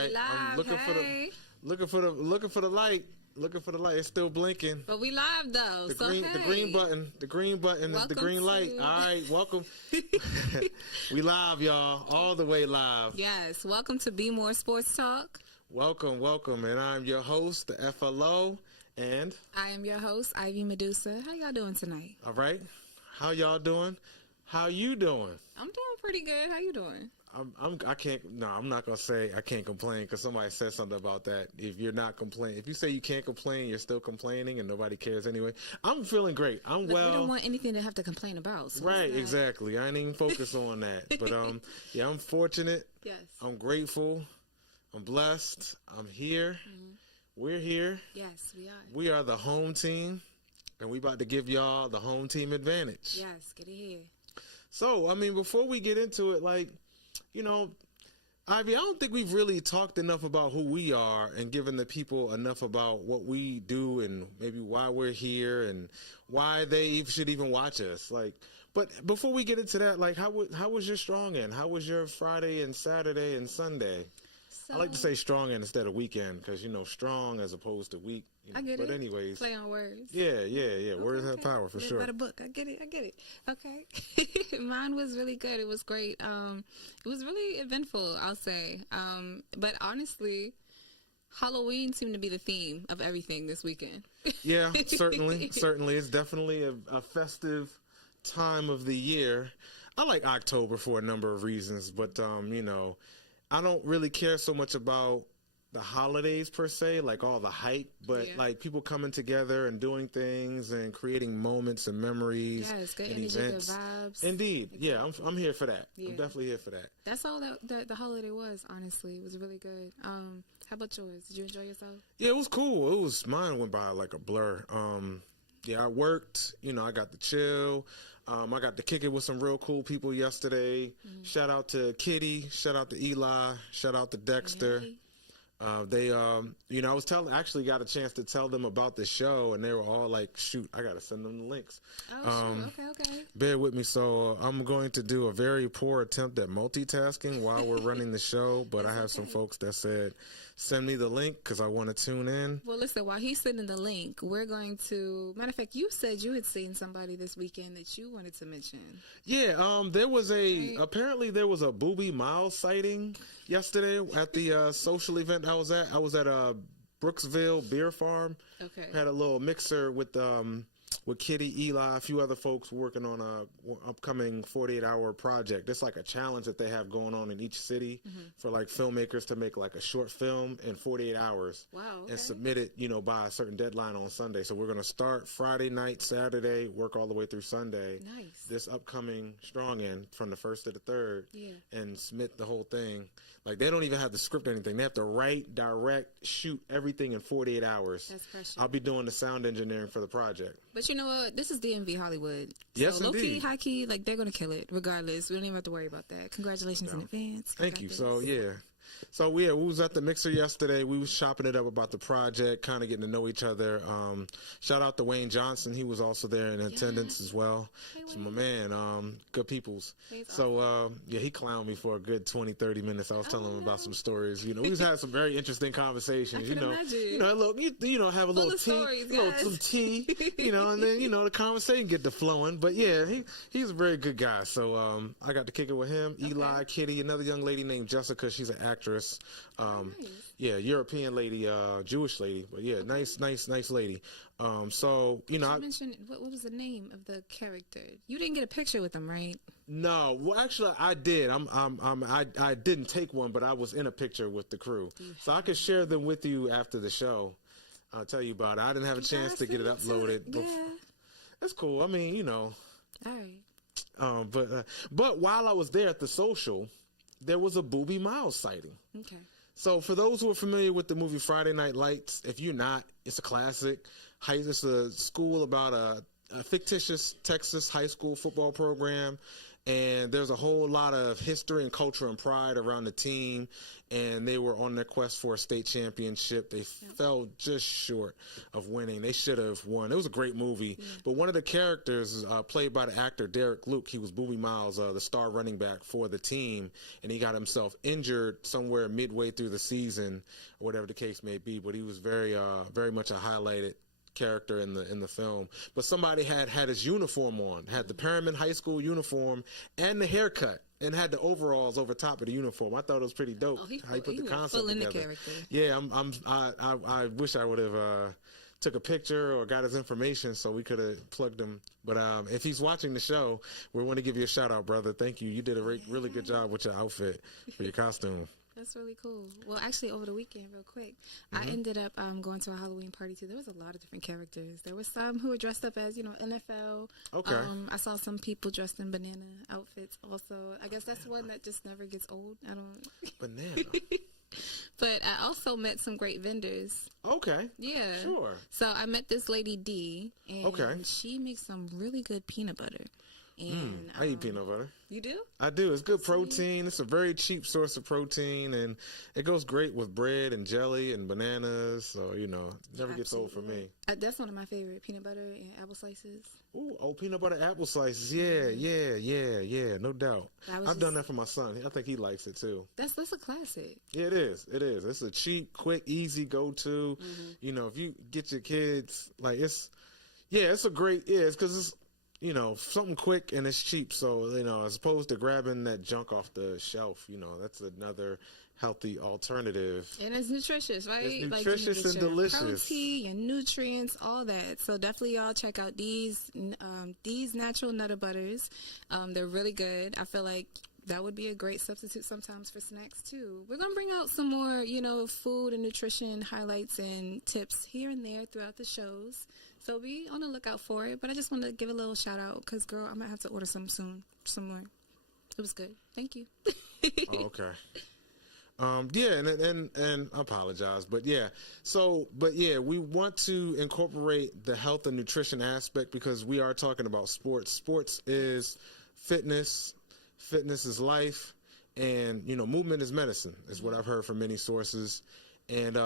right. I'm looking for the light. Looking for the light. It's still blinking. But we live though. The green button. The green button is the green light. All right, welcome. We live, y'all. All the way live. Yes. Welcome to Be More Sports Talk. Welcome. And I'm your host, the FLO, and I am your host, Ivy Medusa. How y'all doing tonight? All right. How y'all doing? How you doing? I'm doing pretty good. How you doing? I'm not gonna say I can't complain because somebody said something about that. If you're not complaining, if you say you can't complain, you're still complaining, and nobody cares anyway. I'm feeling great. I'm Look, well. We don't want anything to have to complain about. So right, exactly. I ain't even focused on that. But yeah, I'm fortunate. Yes. I'm grateful. I'm blessed. I'm here. Mm-hmm. We're here. Yes, we are. We are the home team, and we about to give y'all the home team advantage. Yes, get it here. So, I mean, before we get into it, like, you know, Ivy, I don't think we've really talked enough about who we are and given the people enough about what we do and maybe why we're here and why they should even watch us. Like, but before we get into that, like, how was your strong end? How was your Friday and Saturday and Sunday? I like to say strong end instead of weekend because, you know, strong as opposed to week. You know. I get it. But anyways. Play on words. Yeah. Words have power for sure. By the book. I get it. Okay. Mine was really good. It was great. It was really eventful, I'll say. But honestly, Halloween seemed to be the theme of everything this weekend. Yeah, certainly. It's definitely a festive time of the year. I like October for a number of reasons, but, you know, I don't really care so much about the holidays per se, like all the hype, but like people coming together and doing things and creating moments and memories good and energy, events. Good vibes. Indeed. Yeah, I'm here for that. Yeah. I'm definitely here for that. That's all that the holiday was, honestly. It was really good. How about yours? Did you enjoy yourself? Yeah, it was cool. Mine went by like a blur. Yeah, I worked, you know, I got to chill. I got to kick it with some real cool people yesterday. Mm-hmm. Shout out to Kitty. Shout out to Eli. Shout out to Dexter. They, you know, actually got a chance to tell them about the show, and they were all like, shoot, I got to send them the links. Oh, okay. Bear with me. So I'm going to do a very poor attempt at multitasking while we're running the show, but I have some folks that said, send me the link because I want to tune in. Well, listen, while he's sending the link, we're going to, matter of fact, you said you had seen somebody this weekend that you wanted to mention. Yeah, apparently there was a Boobie Miles sighting yesterday at the social event I was at. I was at Brooksville Beer Farm. Okay. Had a little mixer with Kitty, Eli, a few other folks working on a upcoming 48-hour project. It's like a challenge that they have going on in each city for like filmmakers to make like a short film in 48 hours. Wow. Okay. And submit it, you know, by a certain deadline on Sunday. So we're going to start Friday night, Saturday, work all the way through Sunday. Nice. This upcoming strong end from the 1st to the 3rd. Yeah. And submit the whole thing. Like they don't even have to script anything. They have to write, direct, shoot everything in 48 hours. That's precious. I'll be doing the sound engineering for the project. But you know what? This is DMV Hollywood. Yes, so indeed. Low-key, high-key, like they're going to kill it regardless. We don't even have to worry about that. Congratulations in advance. Thank you. So, yeah. So, yeah, we was at the mixer yesterday. We was chopping it up about the project, kind of getting to know each other. Shout out to Wayne Johnson. He was also there in attendance as well. Hey, my man, good peoples. So, yeah, he clowned me for a good 20, 30 minutes. I was telling him about some stories. You know, we had some very interesting conversations. You know, look, you know, have a little tea, stories, some tea, you know, and then, you know, the conversation get to flowing. But, yeah, he's a very good guy. So, I got to kick it with him, Eli, Kitty, another young lady named Jessica. She's an actress. Nice. Yeah, European lady, Jewish lady, but yeah, nice lady. So you know, you mentioned what was the name of the character? You didn't get a picture with them, right? No, well, actually, I did. I didn't take one, but I was in a picture with the crew, so I could share them with you after the show. I'll tell you about it. I didn't have a chance to get it uploaded. Yeah, it's cool. I mean, you know. All right. But while I was there at the social, there was a Boobie Miles sighting. Okay. So for those who are familiar with the movie Friday Night Lights, if you're not, it's a classic. It's a school about a fictitious Texas high school football program. and there's a whole lot of history and culture and pride around the team, and they were on their quest for a state championship. They fell just short of winning. They should have won. It was a great movie, but one of the characters played by the actor Derek Luke, he was Boobie Miles, the star running back for the team, and he got himself injured somewhere midway through the season, or whatever the case may be, but he was very much a highlighted character in the film. But somebody had his uniform on, had the Perryman High School uniform and the haircut, and had the overalls over top of the uniform. I thought it was pretty dope how he put the concept together. The character. Yeah, I wish I would have took a picture or got his information so we could have plugged him. But if he's watching the show, we want to give you a shout out, brother. Thank you. You did a really good job with your outfit for your costume. That's really cool. Well, actually, over the weekend, real quick, I ended up going to a Halloween party, too. There was a lot of different characters. There were some who were dressed up as, NFL. Okay. I saw some people dressed in banana outfits also. I guess that's one that just never gets old. I don't... Banana. But I also met some great vendors. Okay. Yeah. Sure. So I met this lady, D, and she makes some really good peanut butter. And, I eat peanut butter. You do? I do. It's good protein. It's a very cheap source of protein, and it goes great with bread and jelly and bananas. So, it never gets old for me. That's one of my favorite, peanut butter and apple slices. Ooh, peanut butter apple slices. Yeah. No doubt. I've done that for my son. I think he likes it, too. That's a classic. Yeah, it is. It's a cheap, quick, easy go-to. If you get your kids, it's a great, it's because it's, something quick and it's cheap. So, as opposed to grabbing that junk off the shelf, that's another healthy alternative. And it's nutritious, right? It's nutritious and delicious. Protein and nutrients, all that. So definitely y'all check out these natural Nutter Butters. They're really good. I feel like that would be a great substitute sometimes for snacks too. We're going to bring out some more, food and nutrition highlights and tips here and there throughout the shows. So be on the lookout for it. But I just want to give a little shout out because, girl, I might have to order some soon, some more. It was good. Thank you. Oh, okay. And I apologize, but we want to incorporate the health and nutrition aspect because we are talking about sports. Sports is fitness. Fitness is life, and movement is medicine is what I've heard from many sources. And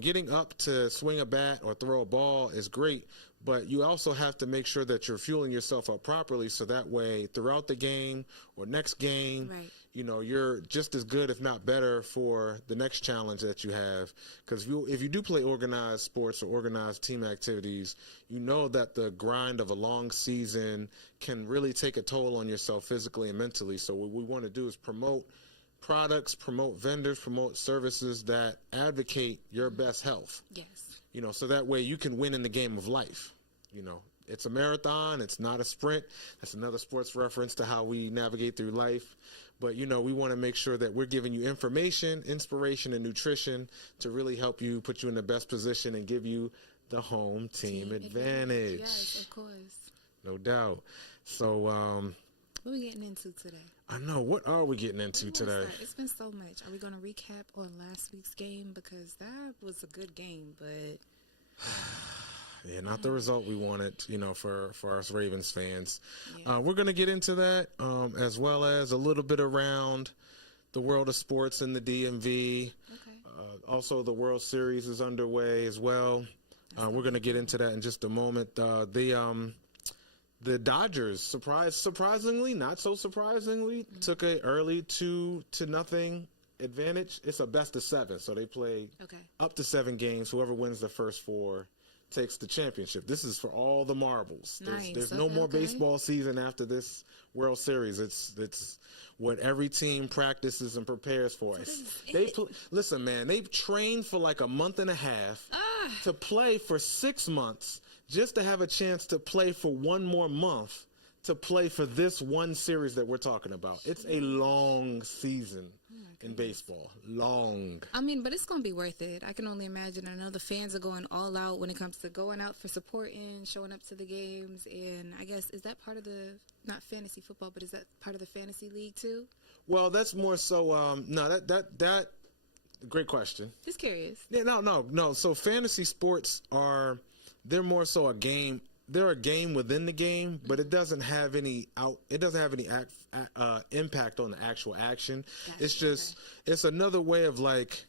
getting up to swing a bat or throw a ball is great, but you also have to make sure that you're fueling yourself up properly so that way throughout the game or next game, right, you're just as good, if not better, for the next challenge that you have. Because if you do play organized sports or organized team activities, you know that the grind of a long season can really take a toll on yourself physically and mentally. So what we want to do is promote products, promote vendors, promote services that advocate your best health. Yes. So that way you can win in the game of life. It's a marathon. It's not a sprint. That's another sports reference to how we navigate through life. But, we want to make sure that we're giving you information, inspiration, and nutrition to really help you, put you in the best position and give you the home team advantage. Yes, of course. No doubt. So, what are we getting into today? I know. What are we getting into today? It's been so much. Are we going to recap on last week's game? Because that was a good game, but... Yeah, not the result we wanted, for us Ravens fans. Yeah. We're going to get into that, as well as a little bit around the world of sports in the DMV. Okay. Also, the World Series is underway as well. We're going to get into that in just a moment. The Dodgers, surprisingly, not so surprisingly, took a early 2-0 advantage. It's a best of 7, so they play up to 7 games. Whoever wins the first 4 takes the championship. This is for all the marbles. There's no more baseball season after this World Series. It's what every team practices and prepares for. Listen, man, they've trained for like a month and a half to play for 6 months just to have a chance to play for one more month to play for this one series that we're talking about. It's a long season in baseball. Long. I mean, but it's going to be worth it. I can only imagine. I know the fans are going all out when it comes to going out for supporting, showing up to the games. And I guess, is that part of the, not fantasy football, but is that part of the fantasy league too? Well, that's more so, that great question. Just curious. Yeah, no. So fantasy sports they're more so a game they're a game within the game, but it doesn't have any impact on the actual action. Gotcha. It's just it's another way of like.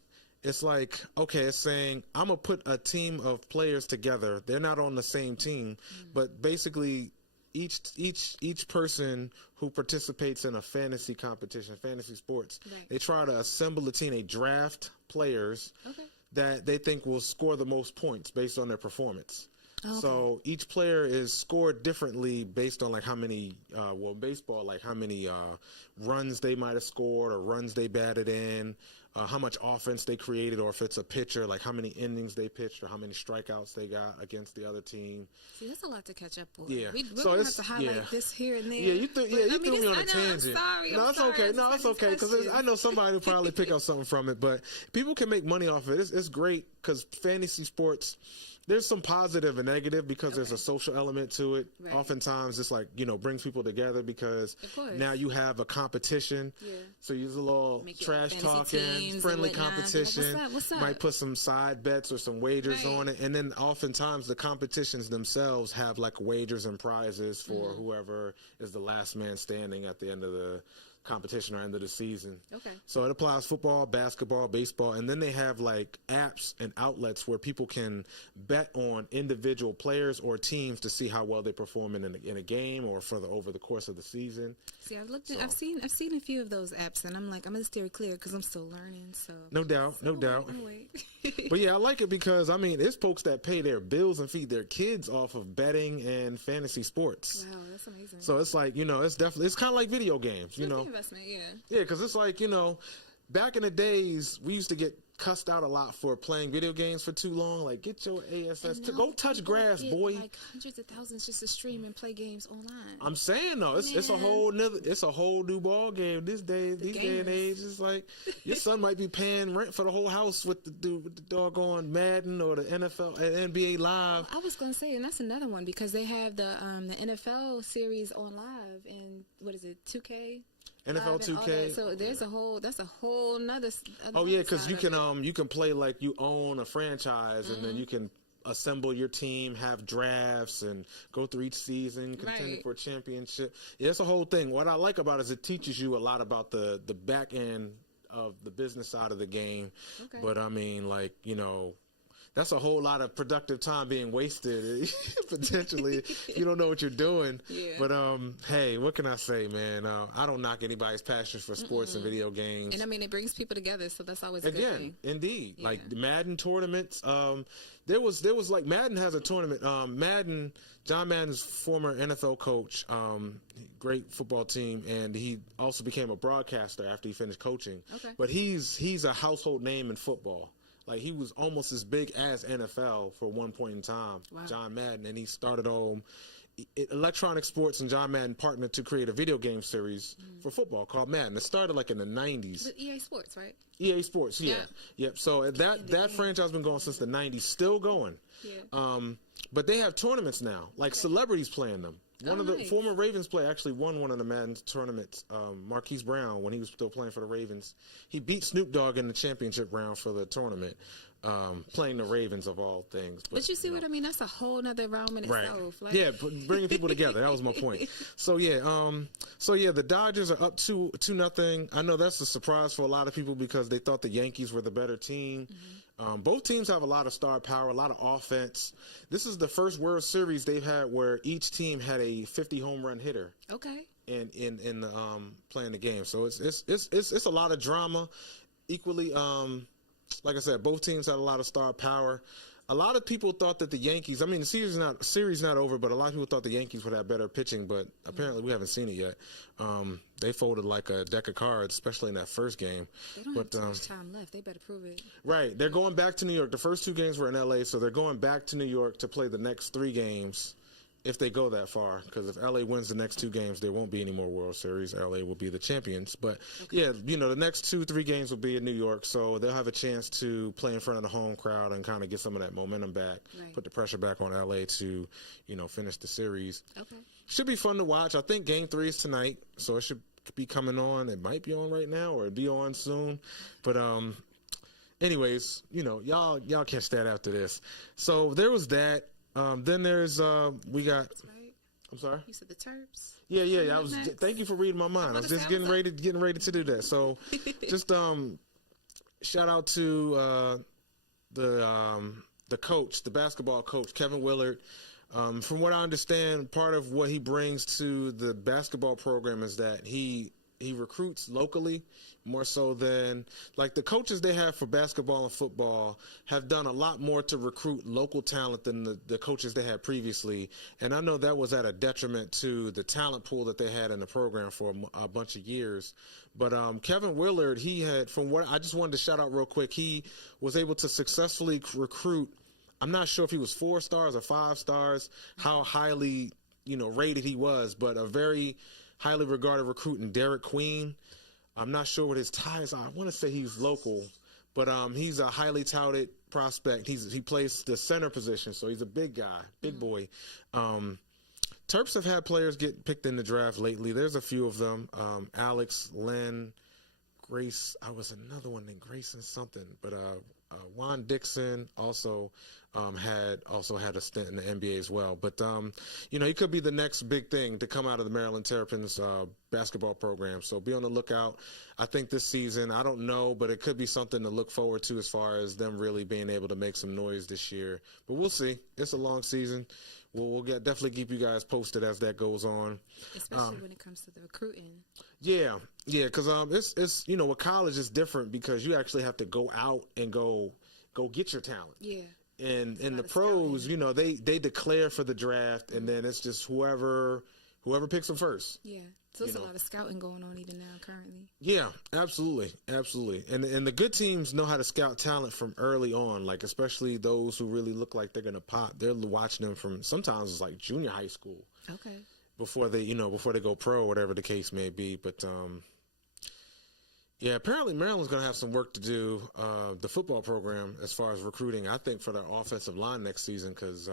It's like, okay, it's saying I'm gonna put a team of players together. They're not on the same team, but basically each person who participates in a fantasy competition, fantasy sports, they try to assemble a team. They draft players that they think will score the most points based on their performance. So each player is scored differently based on like how many, baseball, like how many runs they might have scored or runs they batted in, how much offense they created, or if it's a pitcher, like how many innings they pitched or how many strikeouts they got against the other team. See, that's a lot to catch up on. Yeah. We're So going to it's- have to highlight this here and there. Yeah, you threw me on a tangent. I'm It's sorry. okay. No, it's okay because I know somebody will probably pick up something from it. But people can make money off of it. It's great because fantasy sports. There's some positive and negative because there's a social element to it. Right. Oftentimes, it's like brings people together because Of course. now you have a competition. Yeah. So you use a little Make your own trash fantasy talking, teams friendly and whatnot. competition. Like, what's up? Might put some side bets or some wagers Right. on it, and then oftentimes the competitions themselves have like wagers and prizes for whoever is the last man standing at the end of the competition or end of the season. Okay. So it applies football, basketball, baseball, and then they have like apps and outlets where people can bet on individual players or teams to see how well they perform in a game or over the course of the season. See, I've seen a few of those apps, and I'm like, I'm gonna steer clear because I'm still learning. So No doubt. I'm wait. But yeah, I like it because I mean, it's folks that pay their bills and feed their kids off of betting and fantasy sports. Wow, that's amazing. So it's like it's kind of like video games, Investment, yeah. Yeah, because it's like back in the days we used to get cussed out a lot for playing video games for too long. Like, get your ASS to go touch grass, boy. Like hundreds of thousands just to stream and play games online. I'm saying though, it's a whole new ball game these day and age. It's like your son might be paying rent for the whole house with the doggone Madden or the NFL and NBA Live. I was gonna say, and that's another one because they have the NFL series on live and what is it, 2K? NFL 2K. So that's a whole nother. Oh yeah, because you can play like you own a franchise, and then you can assemble your team, have drafts, and go through each season, contending for a championship. Yeah, it's a whole thing. What I like about it is it teaches you a lot about the back end of the business side of the game. Okay. But I mean, like that's a whole lot of productive time being wasted potentially. You don't know what you're doing. Yeah. But hey, what can I say, man? I don't knock anybody's passion for sports and video games. And I mean, it brings people together, so that's always a good thing. Indeed. Yeah. Like the Madden tournaments. There was like Madden has a tournament. John Madden's former NFL coach, great football team, and he also became a broadcaster after he finished coaching. Okay. But he's a household name in football. Like he was almost as big as NFL for one point in time, Wow. John Madden, and he started Electronic Sports and John Madden partnered to create a video game series for football called Madden. It started like in the 90s. But EA Sports, right? EA Sports, yeah. Yep. So that franchise has been going since the 90s, still going. Yeah. But they have tournaments now, like celebrities playing them. One of the nice. former Ravens player actually won one of the Madden tournaments. Marquise Brown, when he was still playing for the Ravens, he beat Snoop Dogg in the championship round for the tournament, playing the Ravens of all things. But you see what I mean? That's a whole nother realm in itself. Like, Yeah, bringing people together. That was my point. So yeah, the Dodgers are up 2-0. I know that's a surprise for a lot of people because they thought the Yankees were the better team. Both teams have a lot of star power, a lot of offense. This is the first World Series they've had where each team had a 50 home run hitter. Okay. In playing the game. So it's a lot of drama. Equally, like I said, both teams had a lot of star power. A lot of people thought that the Yankees, I mean, the series not over, but a lot of people thought the Yankees would have better pitching, but apparently we haven't seen it yet. They folded like a deck of cards, especially in that first game. They don't have too much time left. They better prove it. Right. They're going back to New York. The first 2 games were in L.A., so they're going back to New York to play the next 3 games. If they go that far, because if LA wins the next 2 games, there won't be any more World Series. LA will be the champions. But yeah, the next 2-3 games will be in New York, so they'll have a chance to play in front of the home crowd and kind of get some of that momentum back, put the pressure back on LA to, finish the series. Okay. Should be fun to watch. I think Game 3 is tonight, so it should be coming on. It might be on right now, or it'll be on soon. But anyways, y'all catch that after this. So there was that. Then there's we got. Right? I'm sorry. You said the Terps. Yeah. I was. Thank you for reading my mind. I was just getting ready to do that. So, just shout out to the coach, the basketball coach, Kevin Willard. From what I understand, part of what he brings to the basketball program is that he recruits locally more so than like the coaches they have for basketball and football have done a lot more to recruit local talent than the coaches they had previously. And I know that was at a detriment to the talent pool that they had in the program for a bunch of years. But Kevin Willard, he had, from what I just wanted to shout out real quick, he was able to successfully recruit. I'm not sure if he was 4 stars or 5 stars, how highly, rated he was, but a very highly regarded recruit in Derek Queen. I'm not sure what his ties are. I want to say he's local, but he's a highly touted prospect. He plays the center position, so he's a big guy, big boy. Terps have had players get picked in the draft lately. There's a few of them. Alex, Lynn, Grace. I was another one named Grayson something, but Juan Dixon also had a stint in the NBA as well. But he could be the next big thing to come out of the Maryland Terrapins basketball program. So be on the lookout. I think this season, I don't know, but it could be something to look forward to as far as them really being able to make some noise this year. But we'll see. It's a long season. We'll definitely keep you guys posted as that goes on. Especially when it comes to the recruiting. Yeah, because it's with college it's different because you actually have to go out and go get your talent. Yeah. And in the pros, they declare for the draft, and then it's just whoever picks them first. Yeah. So there's a lot of scouting going on even now currently. Yeah, absolutely. And the good teams know how to scout talent from early on, like especially those who really look like they're going to pop. They're watching them from sometimes it's like junior high school. Okay. Before they go pro, whatever the case may be. But apparently Maryland's going to have some work to do, the football program, as far as recruiting, I think, for their offensive line next season, because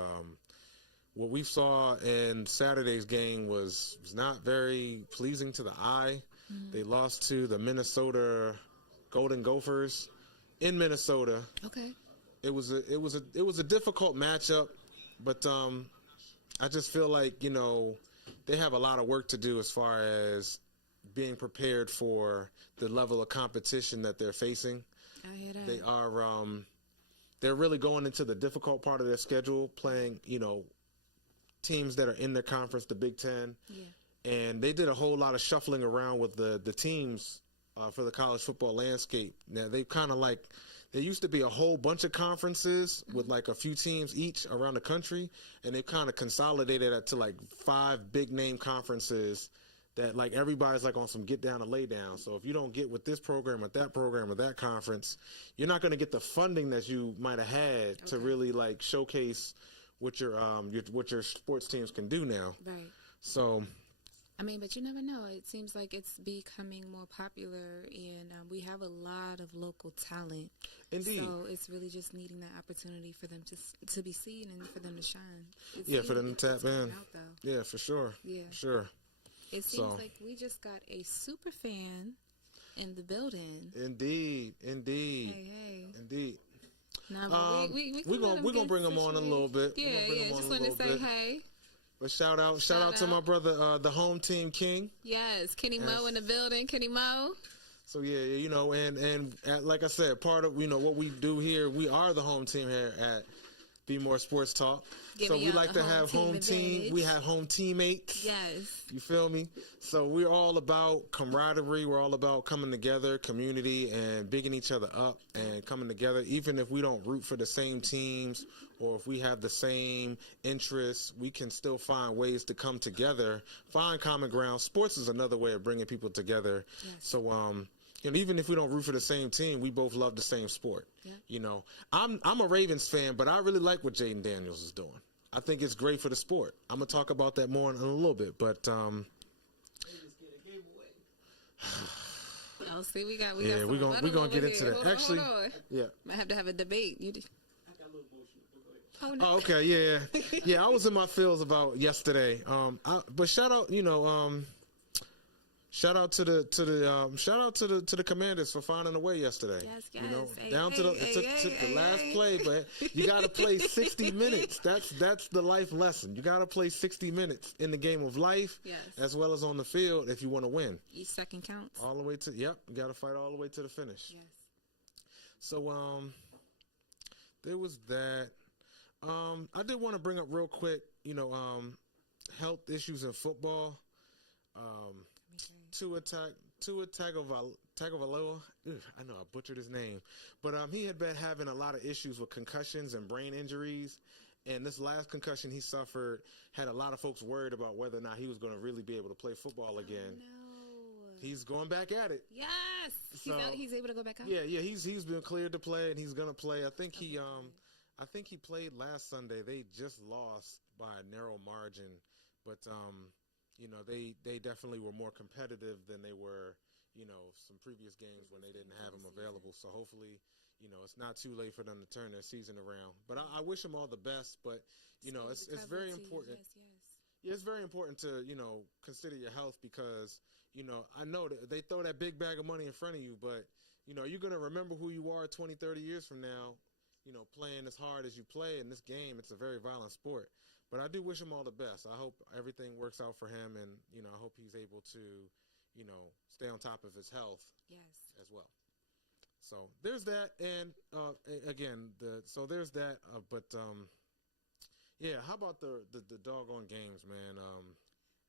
what we saw in Saturday's game was not very pleasing to the eye. Mm-hmm. They lost to the Minnesota Golden Gophers in Minnesota. Okay. It was a difficult matchup, but I just feel like, they have a lot of work to do as far as being prepared for the level of competition that they're facing. I hear that. They are they're really going into the difficult part of their schedule, playing, teams that are in their conference, the Big Ten. Yeah. And they did a whole lot of shuffling around with the teams for the college football landscape. Now, they kind of like, there used to be a whole bunch of conferences with like a few teams each around the country, and they kind of consolidated it to like 5 big name conferences that like everybody's like on some get down and lay down. So if you don't get with this program or that conference, you're not going to get the funding that you might have had to really like showcase what your sports teams can do now. Right. So, I mean, but you never know. It seems like it's becoming more popular, and we have a lot of local talent. Indeed. So it's really just needing that opportunity for them to be seen and for them to shine. For them to tap in. Yeah, for sure. Yeah. Sure. It seems like we just got a super fan in the building. Indeed. Hey. Indeed. No, we're gonna bring him on in a little bit. Yeah. Just wanted to say hey. But shout out to my brother, the home team King. Yes, Kenny Moe in the building. Kenny Moe. So and like I said, part of what we do here, we are the home team here at Be More Sports Talk. So we like to have home team. We have home teammates. Yes. You feel me? So we're all about camaraderie. We're all about coming together, community, and bigging each other up and coming together. Even if we don't root for the same teams or if we have the same interests, we can still find ways to come together, find common ground. Sports is another way of bringing people together. Yes. So, even if we don't root for the same team, we both love the same sport. Yeah. I'm a Ravens fan, but I really like what Jaden Daniels is doing. I think it's great for the sport. I'm gonna talk about that more in a little bit, but oh, see, we got we're gonna get into that. Actually, yeah, might have to have a debate. Oh, okay, yeah. I was in my feels about yesterday. But shout out, Shout out to the Commanders for finding a way yesterday. Yes, yes. You know, Hey, down to the last play, but you got to play 60 minutes. That's the life lesson. You got to play 60 minutes in the game of life, Yes. as well as on the field if you want to win. Each second counts. All the way to you got to fight all the way to the finish. Yes. So there was that. I did want to bring up real quick, health issues in football. Tua Tagovailoa. I know I butchered his name, but he had been having a lot of issues with concussions and brain injuries. And this last concussion he suffered had a lot of folks worried about whether or not he was going to really be able to play football again. No. He's going back at it. Yes. So, he's able to go back out. Yeah. He's been cleared to play, and he's going to play. I think he played last Sunday. They just lost by a narrow margin, but they definitely were more competitive than they were, some previous games when they didn't have him available. So hopefully, it's not too late for them to turn their season around. But I wish them all the best. But it's very important. Yes. Yeah, it's very important to consider your health because I know that they throw that big bag of money in front of you, but you're gonna remember who you are 20, 30 years from now. Playing as hard as you play in this game. It's a very violent sport. But I do wish him all the best. I hope everything works out for him, and I hope he's able to, stay on top of his health. Yes. As well. So there's that, and there's that. How about the doggone games, man?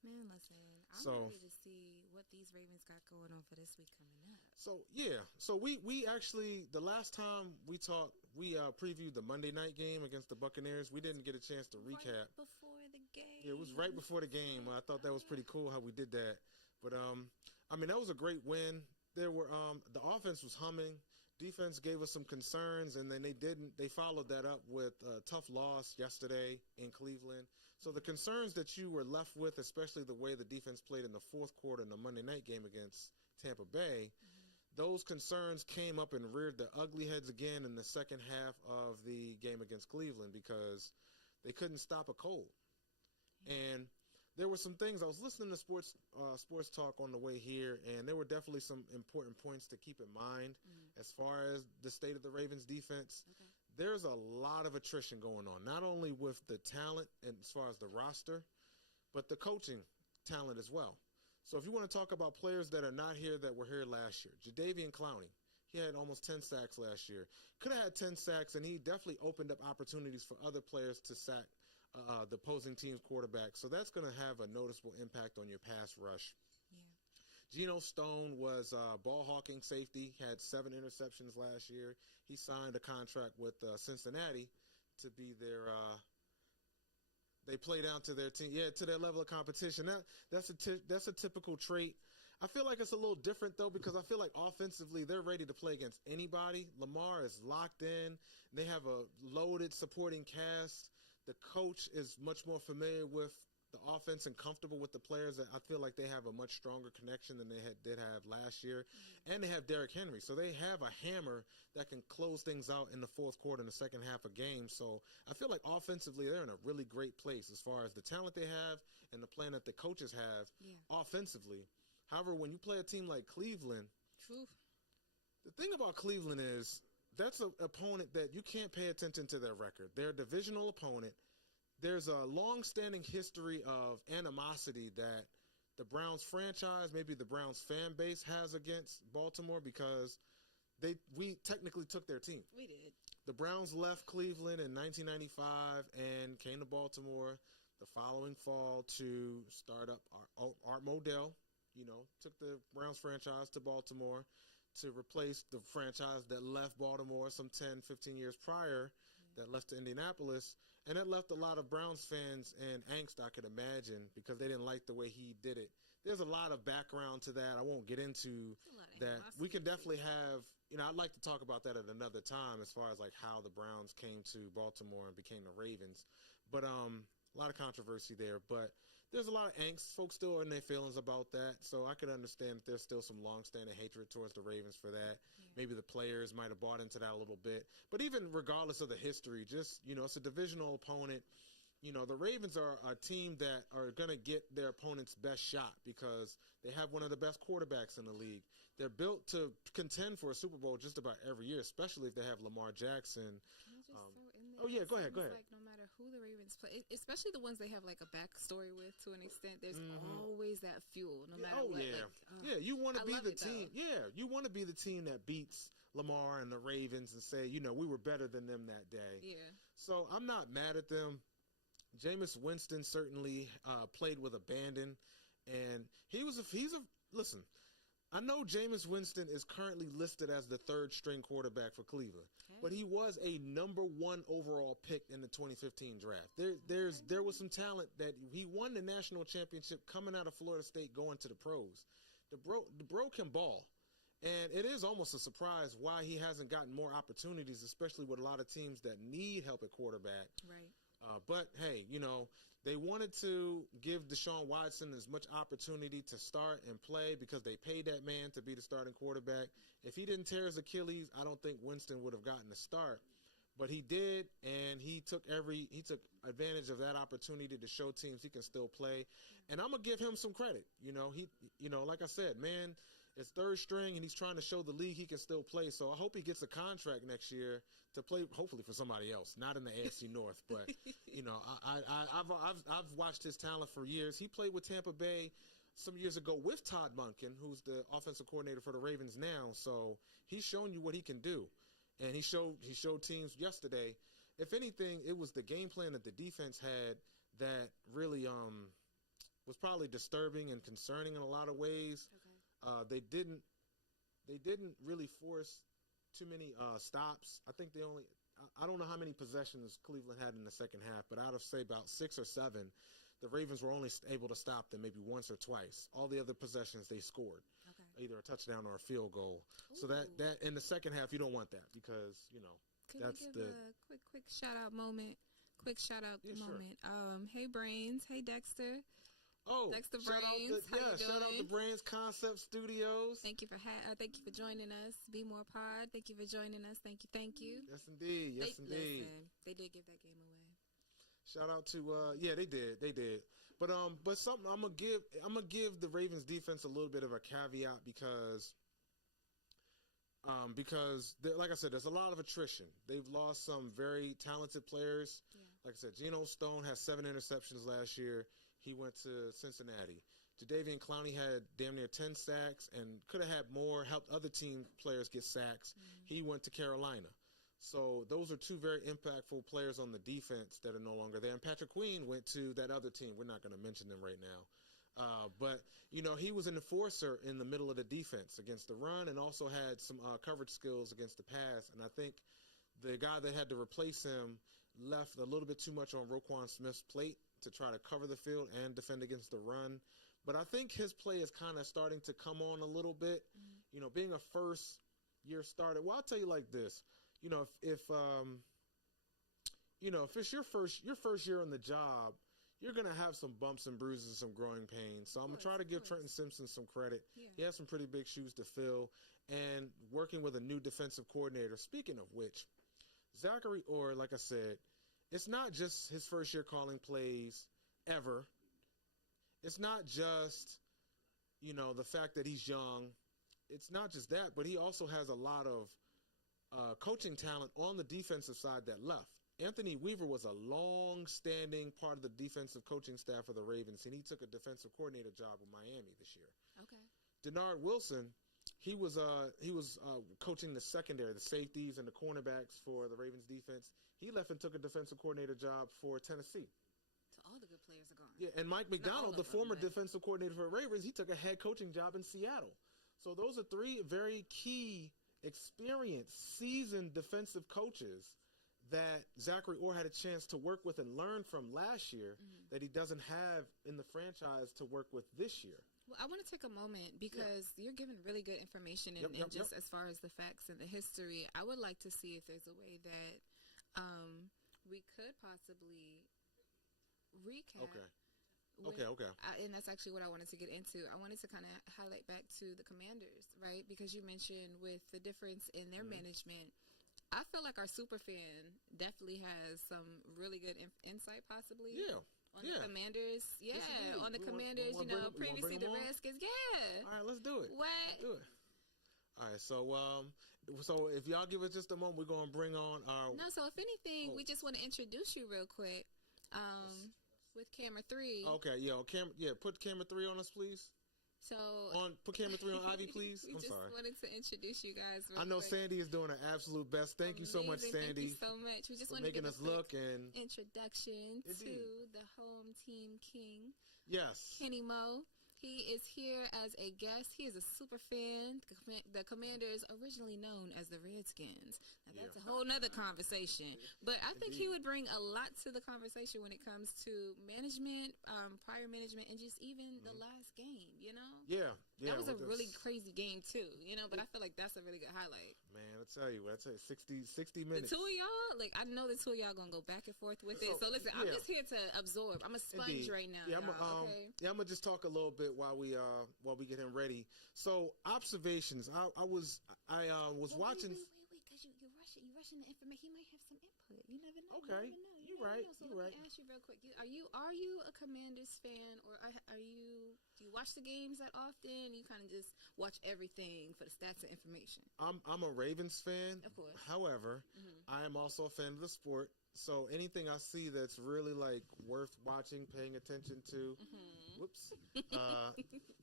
Man, listen, I'm ready to see what these Ravens got going on for this week coming up. So we actually, the last time we talked, we previewed the Monday night game against the Buccaneers. We didn't get a chance to recap. Before the game. Yeah, it was right before the game. I thought that was pretty cool how we did that. But that was a great win. There were the offense was humming. Defense gave us some concerns, and then they followed that up with a tough loss yesterday in Cleveland. So the concerns that you were left with, especially the way the defense played in the fourth quarter in the Monday night game against Tampa Bay, those concerns came up and reared their ugly heads again in the second half of the game against Cleveland because they couldn't stop a cold. And there were some things. I was listening to sports talk on the way here, and there were definitely some important points to keep in mind as far as the state of the Ravens defense. Okay. There's a lot of attrition going on, not only with the talent and as far as the roster, but the coaching talent as well. So if you want to talk about players that are not here that were here last year, Jadeveon Clowney, he had almost 10 sacks last year. Could have had 10 sacks, and he definitely opened up opportunities for other players to sack the opposing team's quarterback. So that's going to have a noticeable impact on your pass rush. Yeah. Geno Stone was ball hawking safety, had 7 interceptions last year. He signed a contract with Cincinnati to be their they play down to their team, to their level of competition. That's a typical trait. I feel like it's a little different, though, because I feel like offensively they're ready to play against anybody. Lamar is locked in. They have a loaded supporting cast. The coach is much more familiar with the offense and comfortable with the players. I feel like they have a much stronger connection than they did have last year. And they have Derrick Henry. So they have a hammer that can close things out in the fourth quarter in the second half of games. So I feel like offensively they're in a really great place as far as the talent they have and the plan that the coaches have offensively. However, when you play a team like Cleveland, the thing about Cleveland is that's an opponent that you can't pay attention to their record. They're a divisional opponent. There's a long-standing history of animosity that the Browns franchise, maybe the Browns fan base has against Baltimore because we technically took their team. We did. The Browns left Cleveland in 1995 and came to Baltimore the following fall to start up Art Modell, took the Browns franchise to Baltimore to replace the franchise that left Baltimore some 10, 15 years prior that left to Indianapolis. And that left a lot of Browns fans in angst, I could imagine, because they didn't like the way he did it. There's a lot of background to that. I won't get into that. We can definitely have, I'd like to talk about that at another time as far as like how the Browns came to Baltimore and became the Ravens. But a lot of controversy there. But there's a lot of angst. Folks still are in their feelings about that. So I could understand that there's still some long-standing hatred towards the Ravens for that. Maybe the players might have bought into that a little bit. But even regardless of the history, just, it's a divisional opponent. the Ravens are a team that are going to get their opponent's best shot because they have one of the best quarterbacks in the league. They're built to contend for a Super Bowl just about every year, especially if they have Lamar Jackson. Can I just throw in there? Oh, yeah, go ahead. Like no matter who the Ravens play, especially the ones they have like a backstory with to an extent, there's always that fuel, no matter what. Yeah. Like, you want to be the it, team. though. Yeah, you want to be the team that beats Lamar and the Ravens and say, we were better than them that day. Yeah. So I'm not mad at them. Jameis Winston certainly played with abandon, and listen. I know Jameis Winston is currently listed as the third string quarterback for Cleveland, but he was a number 1 overall pick in the 2015 draft. There was some talent that he won the national championship coming out of Florida State going to the pros. The bro can ball. And it is almost a surprise why he hasn't gotten more opportunities, especially with a lot of teams that need help at quarterback. Right. But hey, they wanted to give Deshaun Watson as much opportunity to start and play because they paid that man to be the starting quarterback. If he didn't tear his Achilles, I don't think Winston would have gotten the start. But he did, and he took advantage of that opportunity to show teams he can still play. And I'm gonna give him some credit. Like I said, man, it's third string, and he's trying to show the league he can still play. So I hope he gets a contract next year to play, hopefully for somebody else, not in the AFC North. But I've watched his talent for years. He played with Tampa Bay some years ago with Todd Monken, who's the offensive coordinator for the Ravens now. So he's shown you what he can do, and he showed teams yesterday. If anything, it was the game plan that the defense had that really was probably disturbing and concerning in a lot of ways. Okay. They didn't really force too many stops. I think I don't know how many possessions Cleveland had in the second half, but out of say about 6 or 7, the Ravens were only able to stop them maybe once or twice. All the other possessions they scored, either a touchdown or a field goal. Ooh. So that in the second half you don't want that because that's a quick shout out moment. Sure. Hey Brains, hey Dexter. Oh, Dexter Brains. Shout out to Brains Concept Studios. Thank you for joining us. Be More Pod. Thank you for joining us. Thank you. Yes, indeed. Listen, they did give that game away. Shout out to they did. But something I'm gonna give the Ravens defense a little bit of a caveat because like I said, there's a lot of attrition. They've lost some very talented players. Yeah. Like I said, Geno Stone has 7 interceptions last year. He went to Cincinnati. Jadeveon Clowney had damn near 10 sacks and could have had more, helped other team players get sacks. Mm-hmm. He went to Carolina. So those are 2 very impactful players on the defense that are no longer there. And Patrick Queen went to that other team. We're not going to mention them right now. But he was an enforcer in the middle of the defense against the run and also had some coverage skills against the pass. And I think the guy that had to replace him left a little bit too much on Roquan Smith's plate to try to cover the field and defend against the run. But I think his play is kind of starting to come on a little bit. Mm-hmm. Being a first-year starter. Well, I'll tell you like this. If it's your first year on the job, you're going to have some bumps and bruises and some growing pains. So I'm going to try to give Trenton Simpson some credit. Yeah. He has some pretty big shoes to fill. And working with a new defensive coordinator, speaking of which, Zachary Orr, like I said, it's not just his first year calling plays ever. It's not just, the fact that he's young. It's not just that, but he also has a lot of coaching talent on the defensive side that left. Anthony Weaver was a long-standing part of the defensive coaching staff of the Ravens, and he took a defensive coordinator job with Miami this year. Okay. Denard Wilson, he was coaching the secondary, the safeties and the cornerbacks for the Ravens defense. He left and took a defensive coordinator job for Tennessee. So all the good players are gone. Yeah, and Mike McDonald, the former defensive coordinator for the Ravens, he took a head coaching job in Seattle. So those are 3 very key, experienced, seasoned defensive coaches that Zachary Orr had a chance to work with and learn from last year that he doesn't have in the franchise to work with this year. Well, I want to take a moment because you're giving really good information and just as far as the facts and the history, I would like to see if there's a way that we could possibly recap. Okay. And that's actually what I wanted to get into. I wanted to kind of highlight back to the Commanders, right? Because you mentioned with the difference in their management, I feel like our super fan definitely has some really good insight, possibly. Yeah. On the Commanders. Yeah, indeed. on the We Commanders, wanna previously bring the them on? Redskins. Yeah. All right, let's do it. What? Let's do it. All right, so if y'all give us just a moment, we're gonna bring on our. No, so if anything, we just want to introduce you real quick. With camera 3. Okay, put camera 3 on us, please. So Put camera 3 on Ivy, please. we I'm just sorry. wanted to introduce you guys. Real I know quick. Sandy is doing her absolute best. Thank you so much, Amazing. Sandy. Thank you so much. We just for want to making give us a quick look and introduction Indeed. to the home team king, yes. Kenny Mo. He is here as a guest. He is a super fan. The Commanders, originally known as the Redskins. Now, that's a whole nother conversation. But I think he would bring a lot to the conversation when it comes to management, prior management, and just even the last game, Yeah. That was a really crazy game, too, but I feel like that's a really good highlight. Man, I tell you, 60 The minutes. two of y'all, I know the two of y'all going to go back and forth with it. So, listen, I'm just here to absorb. I'm a sponge Indeed. right now. Yeah, okay? I'm gonna just talk a little bit while we get him ready. So observations. I was watching. Wait, because you're rushing the information. He might have some input. You never know. Okay, You you're never right. know. So You're let right. me ask you real quick. Are you a Commanders fan, or do you watch the games that often? You kind of just watch everything for the stats and information. I'm a Ravens fan. Of course. However, I am also a fan of the sport. So anything I see that's really worth watching, paying attention to,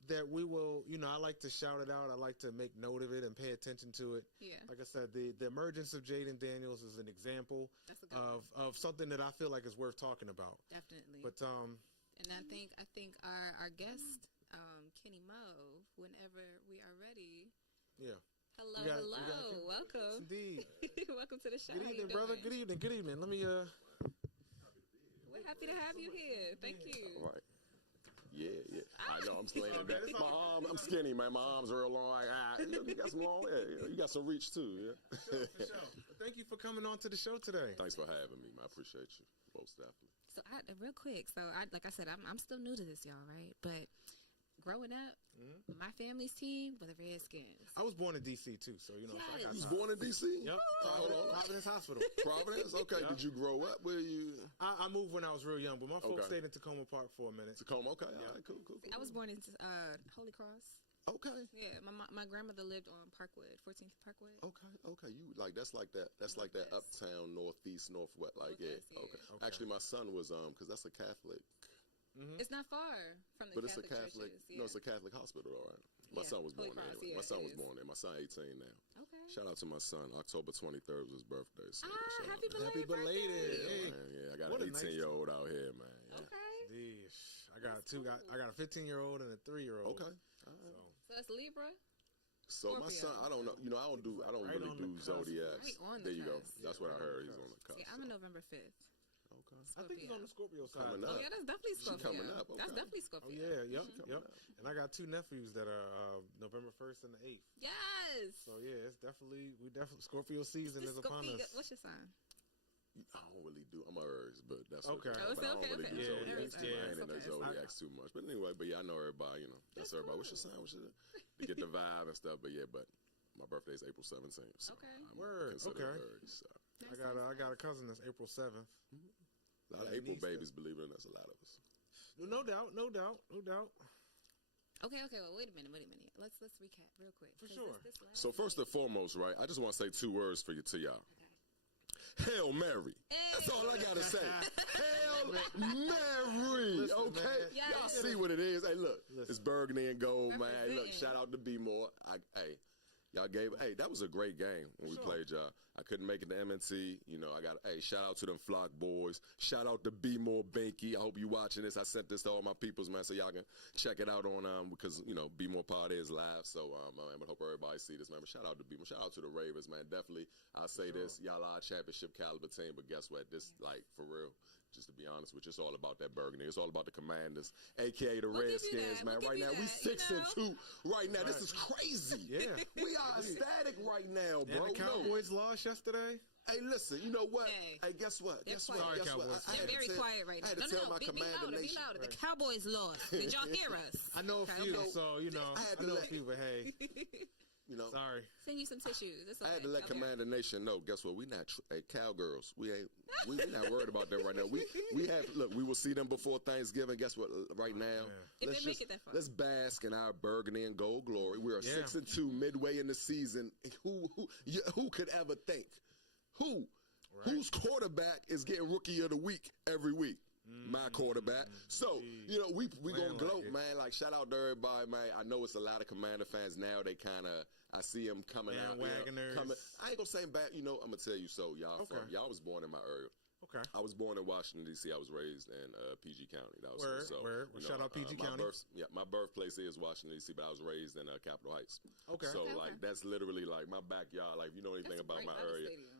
that we will, I like to shout it out. I like to make note of it and pay attention to it. Yeah. Like I said, the emergence of Jaden Daniels is an example That's a good of something that I feel like is worth talking about. Definitely. But and I think our guest, Kenny Mo, whenever we are ready. yeah. Hello, We got Ken. welcome. Indeed. Welcome to the show. Good How you evening, brother. doing? Good evening. Let me We're happy to have you here. Thank you. All right. Yeah. I know I'm slaying that. My arm, I'm skinny, man. My arms are real long. You got some long hair. You got some reach too. Yeah. for sure. Thank you for coming on to the show today. Thanks for having me, man. I appreciate you. Most definitely. So, real quick. So, like I said, I'm still new to this, y'all, right? But growing up, my family's team were the Redskins. I was born in D.C. too, so so I got You was time. born in D.C.? Yep. Hold on. Providence Hospital. Providence? Okay. Yeah. Did you grow up where you? I moved when I was real young, but my folks Okay. stayed in Tacoma Park for a minute. Tacoma? Okay. All right. Cool. I was born in Holy Cross. Okay. Yeah, my grandmother lived on Parkwood, 14th Parkwood. Okay. You that's like that. That's like that uptown, northeast, northwest. Northwest, yeah. Okay. Actually, my son was because that's a Catholic. It's not far from the But Catholic it's a Catholic. churches. No, it's a Catholic hospital, all right. My Yeah, son was Holy born there. Cross, Anyway. yeah, My son it was is. born there. My son 18 now. Okay. Shout out to my son. October 23rd was his birthday. So shout Happy out to him. belated belated. birthday. Hey. Man, yeah, I got What an a nice 18-year-old out here, man. Yeah. Okay. Yeesh. I got I got a 15-year-old and a 3-year-old. Okay. So that's Libra. So my Scorpio. son, I don't know. I don't Right really on the do cusp. zodiacs. Right on the There you go. cusp. That's what I heard. He's on the cusp. See, I'm a November 5th. Okay. I think he's on the Scorpio side. Coming Oh up. yeah, that's definitely Scorpio. coming up, That's okay. definitely Oh Scorpio. yeah, yep. And I got 2 nephews that are November 1st and the 8th. Yes. So yeah, it's definitely Scorpio season is upon Scorpio. us. What's your sign? I don't really do. I'm a Aries, but that's Okay. What, Oh, but I don't okay, really okay. do Yeah, zodiacs too. yeah, I ain't in okay. the zodiacs too much. But anyway, I know everybody. That's everybody. What's your sign? What's your to get the vibe and stuff. But my birthday is April 17th. So Okay. I'm Word, considered okay. Aries, so. I got a cousin that's April 7th. A lot of April babies, believe it or not, that's a lot of us. No doubt. Okay. Well, wait a minute. Let's recap real quick. For 'Cause sure. this last So first game- and foremost, right, I just want to say 2 words for you to y'all. Hail Mary. That's all I gotta say. Hail Mary. Listen, Okay, man. y'all Yes. see what it is. Hey, look, it's burgundy and gold, man. Hey, look, Representing. shout out to B More. Y'all gave. Hey, that was a great game when we played y'all. I couldn't make it to M&T. Shout out to them Flock boys. Shout out to B More Binky. I hope you watching this. I sent this to all my peoples, man, so y'all can check it out on because B More Pod is live. So I hope everybody see this, man. But shout out to B More. Shout out to the Ravens, man. Definitely, I'll say this. Y'all are a championship caliber team, but guess what? This for real. Just to be honest with you, it's all about that burgundy. It's all about the Commanders, a.k.a. the We'll give you Redskins, that. man. We'll Right give now, you we that, 6-2 right now. This is crazy. Yeah. We are ecstatic right now, bro. And the Cowboys lost yesterday. Hey, listen, you know what? Hey. Hey, guess what? They're Guess quiet. what? Guess Sorry, what? Cowboys. I They're had to very tell- quiet right I now. had to tell my Be Commander louder. Be Nation. louder. The Cowboys lost. Did y'all hear us? I know a few, Okay. so I had to I know a let- few, but hey, you know. Sorry. Send you some tissues. It's okay. I had to let Commander Nation know. Guess what? We not cowgirls. We not worried about them right now. We have look. We will see them before Thanksgiving. Guess what? Right now, If they make it that far. let's bask in our burgundy and gold glory. We are Yeah. 6-2 midway in the season. Who could ever think? Whose quarterback is getting rookie of the week every week? My quarterback. So, you know, we gonna gloat, man. Like, shout out to everybody, man. I know it's a lot of Commander fans now. They kind of, I see them coming out. Bandwagoners. I ain't gonna say bad. You know, I'm gonna tell you. So, y'all y'all was born in my area. Okay. I was born in Washington, D.C. I was raised in PG County. That was Word. you know, Shout out PG County. My birthplace is Washington, D.C., but I was raised in Capitol Heights. Okay. So, Okay. like, that's literally, like, my backyard. Like, if you know anything That's about right my by the area. stadium.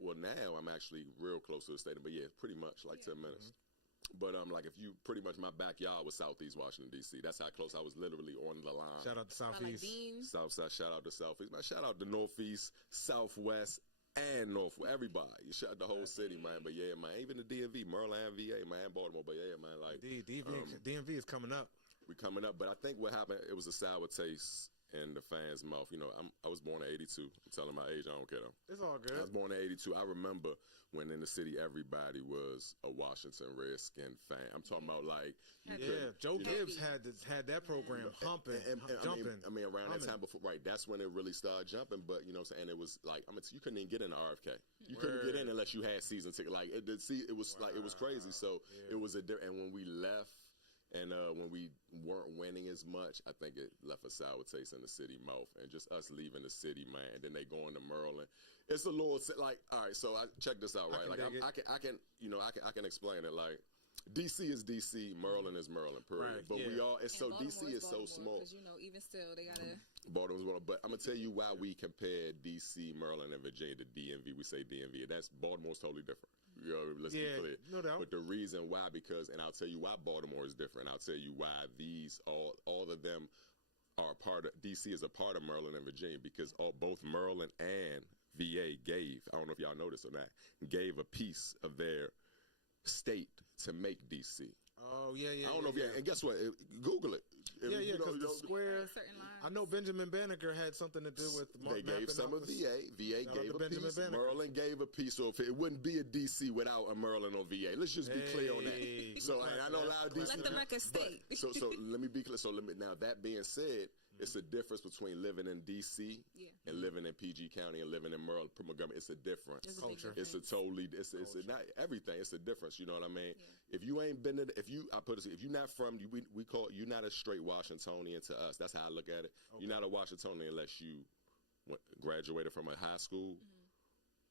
Well, now I'm actually real close to the stadium, but yeah, pretty much like 10 minutes. But like if you pretty much my backyard was Southeast Washington D.C. That's how close I was, literally on the line. Shout out to By, like, Southeast. Dean. Southside, shout out to Southeast, man. Shout out to Northeast, Southwest, and North. Everybody, you shout out the whole city, man. But yeah, man, even the DMV, Maryland, VA, man, Baltimore. But yeah, man, like DMV is coming up. we coming up. But I think what happened, it was a sour taste in the fans' mouth. You know, I was born in '82. I'm telling my age, I don't care though. It's all I was good. born in '82. I remember when in the city everybody was a Washington Redskin fan. I'm talking about like you Yeah, couldn't- Joe you know, Gibbs had that program humping, jumping. I mean, around that humming. time before, right? That's when it really started jumping. But you know, what I'm saying, and it was like, you couldn't even get into RFK. You couldn't get in unless you had season ticket. Like it was like it was crazy. So it was and when we left. And when we weren't winning as much, I think it left a sour taste in the city mouth. And just us leaving the city, man. And then they going to Maryland. It's a little like, all right. So check this out, right? I can explain it. Like, DC is DC, Maryland is Maryland, period. Right, But we all. It's so And DC Baltimore is so small. Because, you know, even still, they got to. Baltimore's one, but I'm gonna tell you why we compare DC, Maryland, and Virginia to DMV. We say DMV. That's Baltimore's totally different. You know, let's be clear. No doubt. But the reason why, and I'll tell you why Baltimore is different. I'll tell you why all of them are part of DC is a part of Maryland and Virginia because both Maryland and VA gave. I don't know if y'all noticed or not. Gave a piece of their state to make DC. Oh yeah. I don't know if and guess what? Google it. Yeah, because the square. Certain lines. I know Benjamin Banneker had something to do with. They gave some of VA. VA Shout out gave to a Benjamin piece. Banneker. Maryland gave a piece. So if it wouldn't be a DC without a Maryland or VA. Let's just be clear on Hey. that. So I know a lot of DC. Let the record state. But, so let me be clear. So now that being said, it's a difference between living in DC and living in PG County and living in Maryland, Montgomery. It's a difference. There's a big Culture. It's a difference. totally. It's not everything. It's a difference. You know what I mean? If you ain't been to, if you're not from, we call you're not a straight Washingtonian to us. That's how I look at it. You're not a Washingtonian unless you graduated from a high school.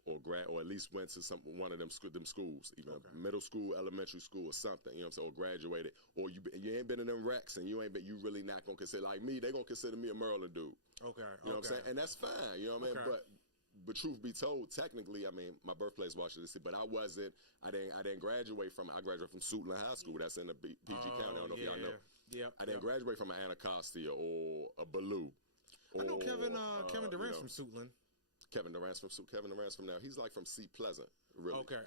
Or at least went to one of them schools, even middle school, elementary school, or something. You know what I'm saying? Or graduated, or you ain't been in them racks, and you really not gonna consider like me. They gonna consider me a Maryland dude. Okay. You know what I'm saying? And that's fine. You know what I mean? Okay. But truth be told, technically, I mean, my birthplace is Washington D.C., but I didn't graduate from. I graduated from Suitland High School. That's in the PG County. I don't know if y'all know. Yeah. I didn't graduate from an Anacostia or a Ballou. I know Kevin you Durant's know, from Suitland. Kevin Durant's from now. He's like from Seat Pleasant, really. Okay.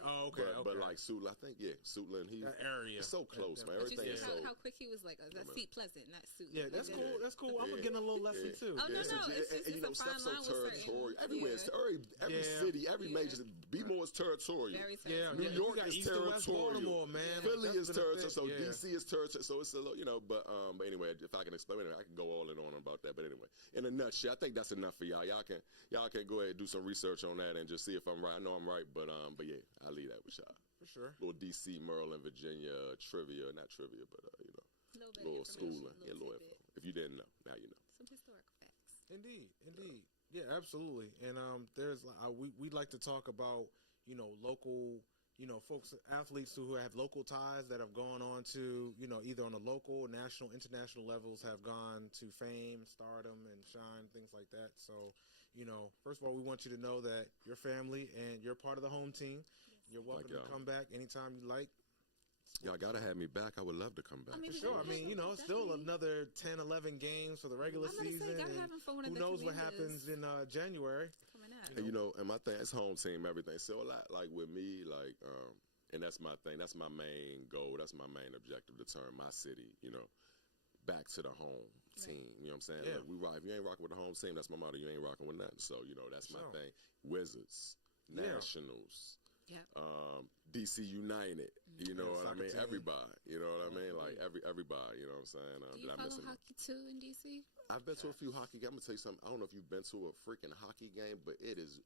But like Suitland, I think Suitland. That area. It's so close, man. But you Everything see is so. how quick he was like, that seat pleasant, not suit. Yeah, that's cool. That's cool. I'm getting a little lesson too. Oh, no, It's it's you know, a fine stuff's so line with certain- territorial. Everywhere, yeah. it's every city, every major. B-more is territorial. Very Yeah, New you York got is East and West territorial. Baltimore, man. Philly Like, is that's been a territorial, so thing. Yeah. DC is territorial. So it's a little, you know. But anyway, if I can explain it, I can go all in on about that. But anyway, in a nutshell, I think that's enough for y'all. Y'all can go ahead and do some research on that and just see if I'm right. I know I'm right, but yeah, I'll leave that with y'all. For sure. Little DC, Maryland, Virginia trivia, not trivia, but you know, little schooling, little info. If you didn't know, now you know. Some historic facts. Indeed. Yeah, absolutely. And there's we'd like to talk about local folks, athletes who have local ties that have gone on to either on the local, national, international levels have gone to fame, stardom, and shine, things like that. So first of all, we want you to know that your family and you're part of the home team. You're welcome to come back anytime you like. Y'all gotta have me back. I would love to come back. For sure. I mean, still another 10, 11 games for the regular season. Who knows what happens in January? And my thing, it's home team, everything. So a lot, like with me, like, and that's my thing. That's my main goal. That's my main objective, to turn my city, back to the home team. You know what I'm saying? Yeah. Look, we rock. If you ain't rocking with the home team, that's my motto. You ain't rocking with nothing. So that's my Sure. thing. Wizards, Yeah. Nationals, Yeah. DC United. You know what I Soccer mean? team. Everybody. You know what I mean? Like everybody. You know what I'm saying? Do you that I follow miss them. hockey too in DC? I've been to a few hockey games. I'm gonna tell you something. I don't know if you've been to a freaking hockey game, but it's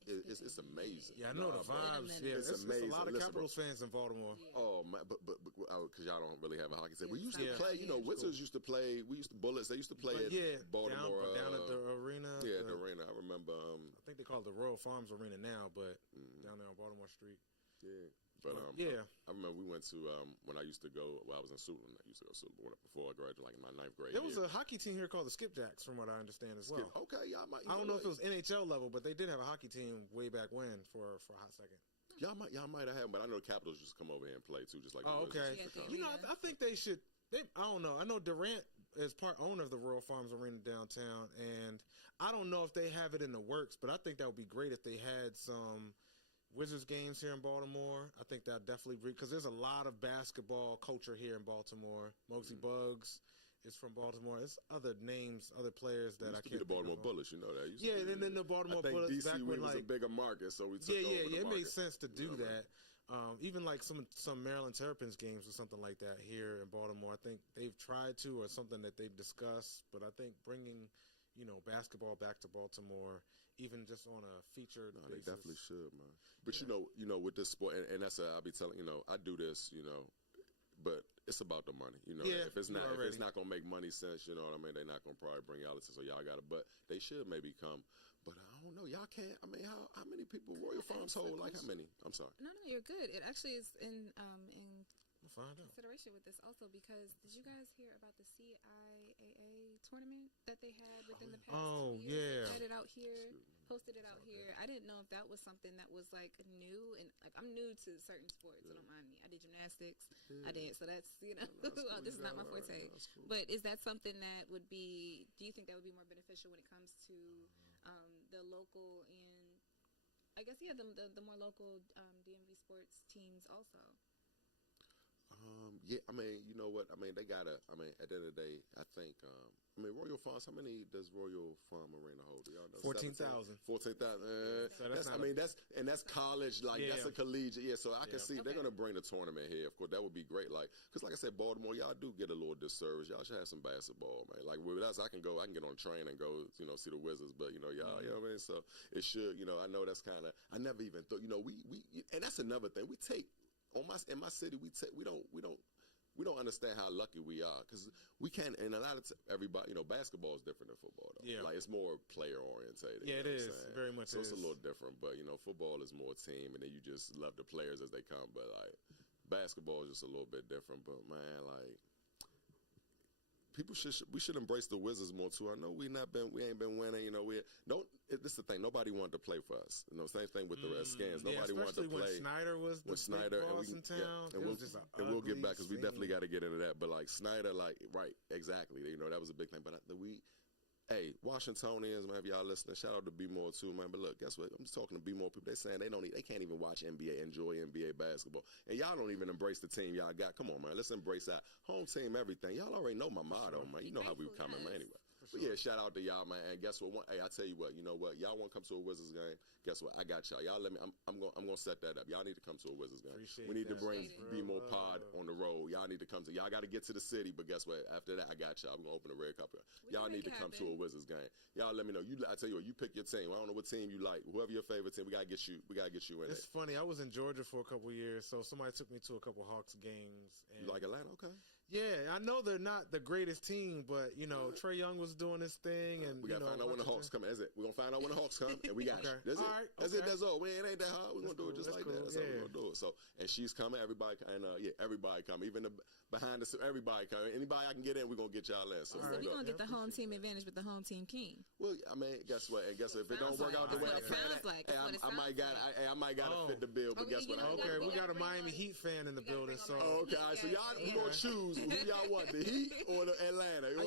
amazing. Yeah, I know the Nah, bro. vibes. Yeah, It's it's a amazing. lot of Listen, Capitals fans in Baltimore. Oh man, but because y'all don't really have a hockey team. We Yeah, used to soccer. play. Yeah. Wizards used to play. We used to Bullets. They used to play But at yeah, Baltimore. down at the arena. yeah, the arena. I remember. I think they call it the Royal Farms Arena now, but down there on Baltimore Street. Yeah, but yeah. I remember we went to when I used to go. Well, I was in Suitland. I used to go to Suitland before I graduated, like in my 9th grade. There was year. a hockey team here called the Skipjacks, from what I understand as well. Okay, y'all might. I don't know if it was NHL level, but they did have a hockey team way back when for a hot second. Y'all might have had, but I know the Capitals just come over here and play too, just like. Oh, the Wizards okay. used to come. You know, I think they should. I don't know. I know Durant is part owner of the Royal Farms Arena downtown, and I don't know if they have it in the works, but I think that would be great if they had some Wizards games here in Baltimore. I think that definitely because there's a lot of basketball culture here in Baltimore. Muggsy Bugs is from Baltimore. There's other names, other players that Used I to can't. be the think Baltimore of. Bullets, you know that. Used Yeah, to be, and then the Baltimore I think Bullets DC back when, was a like- bigger market, so we took Yeah, over the it market. made sense to do You know what I mean? that. Even like some Maryland Terrapins games or something like that here in Baltimore. I think they've tried to, or something that they've discussed. But I think bringing, basketball back to Baltimore, even just on a featured No, they basis. definitely should, man. But you know, with this sport, and that's I'll be telling, I do this, but it's about the money, Yeah, If it's you not, already- gonna make money sense, you know what I mean. They're not gonna probably bring y'all to, so y'all got to. But they should maybe come. But I don't know, y'all can't. I mean, how many people Royal Farms hold? Like how many? I'm sorry. No, you're good. It actually is in We'll find out. consideration with this also because did you guys hear about the CIAA tournament that they had within the past Oh, 2 years? yeah. They put it out here, posted it out here. I didn't know if that was something that was like new, and like I'm new to certain sports, so don't mind me. I did gymnastics, I did, so that's cool. this is You not my gotta learn. forte. That's cool. But is that something that would be? Do you think that would be more beneficial when it comes to the local and I guess the more local DMV sports teams also? Yeah, I mean, you know what? I mean, they gotta. I mean, at the end of the day, I think. Royal Farms. How many does Royal Farm Arena hold? Do y'all know? 14,000. 14,000. So that's not That's college. Like Yeah. that's a collegiate. Yeah, so I can see they're Okay. gonna bring the tournament here. Of course, that would be great. Like, cause like I said, Baltimore, y'all do get a little disservice. Y'all should have some basketball, man. Like with us, I can get on a train and go, see the Wizards. But y'all, you know what I mean. So it should. I know that's kind of. I never even thought. We and that's another thing. We take in my city. We don't understand how lucky we are because we can't. And a lot of everybody, basketball is different than football. Though. Yeah. Like it's more player orientated. Yeah, you it know what I'm is. saying? Very much So it's a is. little different, but football is more team, and then you just love the players as they come. But like basketball is just a little bit different. But man, like. We should embrace the Wizards more too. I know we ain't been winning. This is the thing. Nobody wanted to play for us. Same thing with the Redskins. Nobody wanted to especially play. when Snyder was the Snyder big and boss in town. and It was just an we'll get ugly back because we scene. definitely got to get into that. But like Snyder, right, exactly. That was a big thing. But hey, Washingtonians, man, if y'all listening, shout out to B More too, man. But look, guess what? I'm just talking to B More people. They saying they can't even watch NBA, enjoy NBA basketball, and y'all don't even embrace the team y'all got. Come on, man, let's embrace our home team, everything. Y'all already know my motto, man. You know how we Thankful, coming, man. yes. Anyway. But yeah, shout out to y'all, man. And guess what? Hey, I tell you what. You know what? Y'all want to come to a Wizards game? Guess what? I got y'all. Y'all let me. I'm gonna set that up. Y'all need to come to a Wizards game. Appreciate we need to that. bring Appreciate Be it. More Pod on the road. Y'all need to come to. Y'all got to get to the city. But guess what? After that, I got y'all. I'm gonna open a red carpet. We Y'all can need make to it come to happen. a Wizards game. Y'all let me know. I tell you what. You pick your team. I don't know what team you like. Whoever your favorite team, we gotta get you. We gotta get you in It's it. funny. I was in Georgia for a couple of years, so somebody took me to a couple Hawks games. And You like Atlanta? Okay. yeah, I know they're not the greatest team, but Trey Young was doing his thing, and We gotta find out when the Hawks come. That's it. We're gonna find out when the Hawks come, and we got Okay. you. That's All it. right. That's Okay. it. That's all. It ain't that hard. We're gonna do it cool. just That's like cool. that. That's how Yeah. we're gonna do it. So, and she's coming. Everybody, and everybody come. Even the behind the scenes, everybody come. Anybody I can get in, we're gonna get y'all in. So, So we're we're gonna gonna do get the home team advantage with the home team king. Well, I mean, guess what? And guess what? If it don't Sounds work like- out the way that's I what it planned sounds like. hey, That's what it I might sounds got, like. I might gotta Oh. fit the bill. But Oh, guess you what? know what? Okay, we got a gotta bring Miami on- Heat fan in the gotta building, bring so on Oh, okay, all right. So y'all, we Yeah. gonna choose who y'all want, the Heat or the Atlanta. Or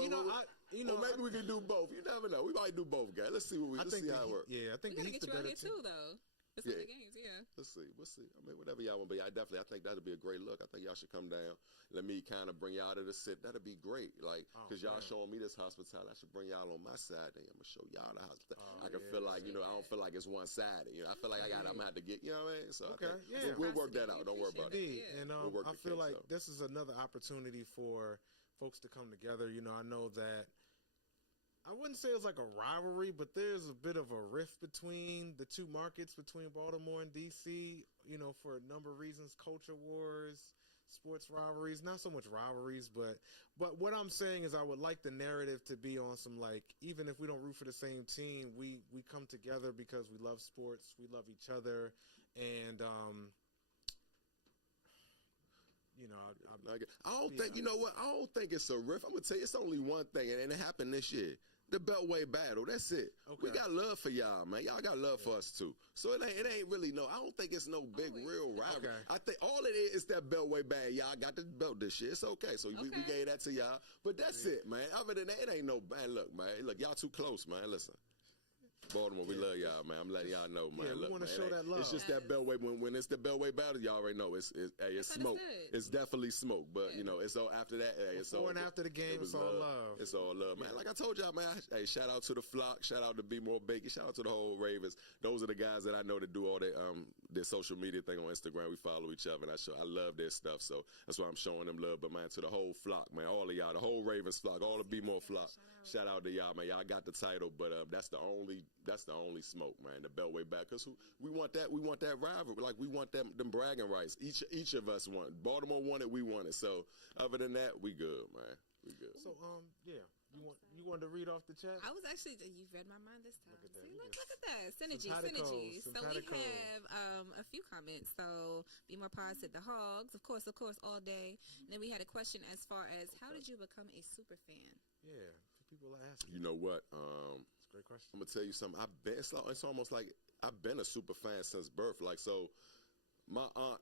maybe we can do both. You never know. We might do both, guys. Let's see what I let's think see the how it Heat, works. yeah, I We think the gotta Heat's get the you out better here team. too, though. It's Yeah. the games, yeah. We'll see. I mean, whatever y'all want to be, I think that'll be a great look. I think y'all should come down. Let me kind of bring y'all to the sit. That'll be great. Like, because y'all showing me this hospitality. I should bring y'all on my side. Then I'm going to show y'all the hospitality. I can feel like, I don't feel like it's one-sided. I feel like I'm going to have to get, you know what I mean? So Okay, I think we'll work that out. Don't worry about it. Indeed. And We'll work I the feel kinks like out. this is another opportunity for folks to come together. I know that I wouldn't say it's like a rivalry, but there's a bit of a rift between the two markets, between Baltimore and DC, for a number of reasons, culture wars, sports rivalries, not so much rivalries, but what I'm saying is I would like the narrative to be on some, like, even if we don't root for the same team, we come together because we love sports, we love each other, and I don't think, you know what? I don't think it's a riff. I'm going to tell you, it's only one thing, and it happened this year. The Beltway battle. That's it. Okay. We got love for y'all, man. Y'all got love for us, too. So it ain't really I don't think it's no big, real rivalry. Okay. I think all it is that Beltway battle. Y'all got to belt this shit. It's okay. So we gave that to y'all. But that's it, man. Other than that, it ain't no bad. Look, man. Look, y'all too close, man. Listen. Baltimore, we love y'all, man. I'm letting y'all know, man. Yeah, we Look, want to man, show that love. It's just that Beltway. When it's the Beltway battle, y'all already know it's smoke. understood. It's definitely smoke. But it's all after that. It's Before all and after the game, was it's all love. It's all love, man. Like I told y'all, man. Hey, shout out to the flock. Shout out to Be More Bacon. Shout out to the whole Ravens. Those are the guys that I know that do all their social media thing on Instagram. We follow each other, and I love their stuff. So that's why I'm showing them love. But man, to the whole flock, man, all of y'all, the whole Ravens flock, all the Be More flock. Shout out to y'all, man. Y'all got the title, but that's the only smoke, man. The Beltway back, because we want that rivalry. Like, we want them bragging rights. Each of us want. Baltimore wanted, we wanted. So other than that, we good, man. We good. So you wanted to read off the chat? I was actually, you read my mind this time. Look at that. See, look at that. Synergy. Simpatico. So we have a few comments. So Be More Pod said the Hogs, of course, all day. And then we had a question as far as how did you become a super fan? Yeah, people are asking. You know what? It's a great question. I'm gonna tell you something. It's almost like I've been a super fan since birth. Like, so my aunt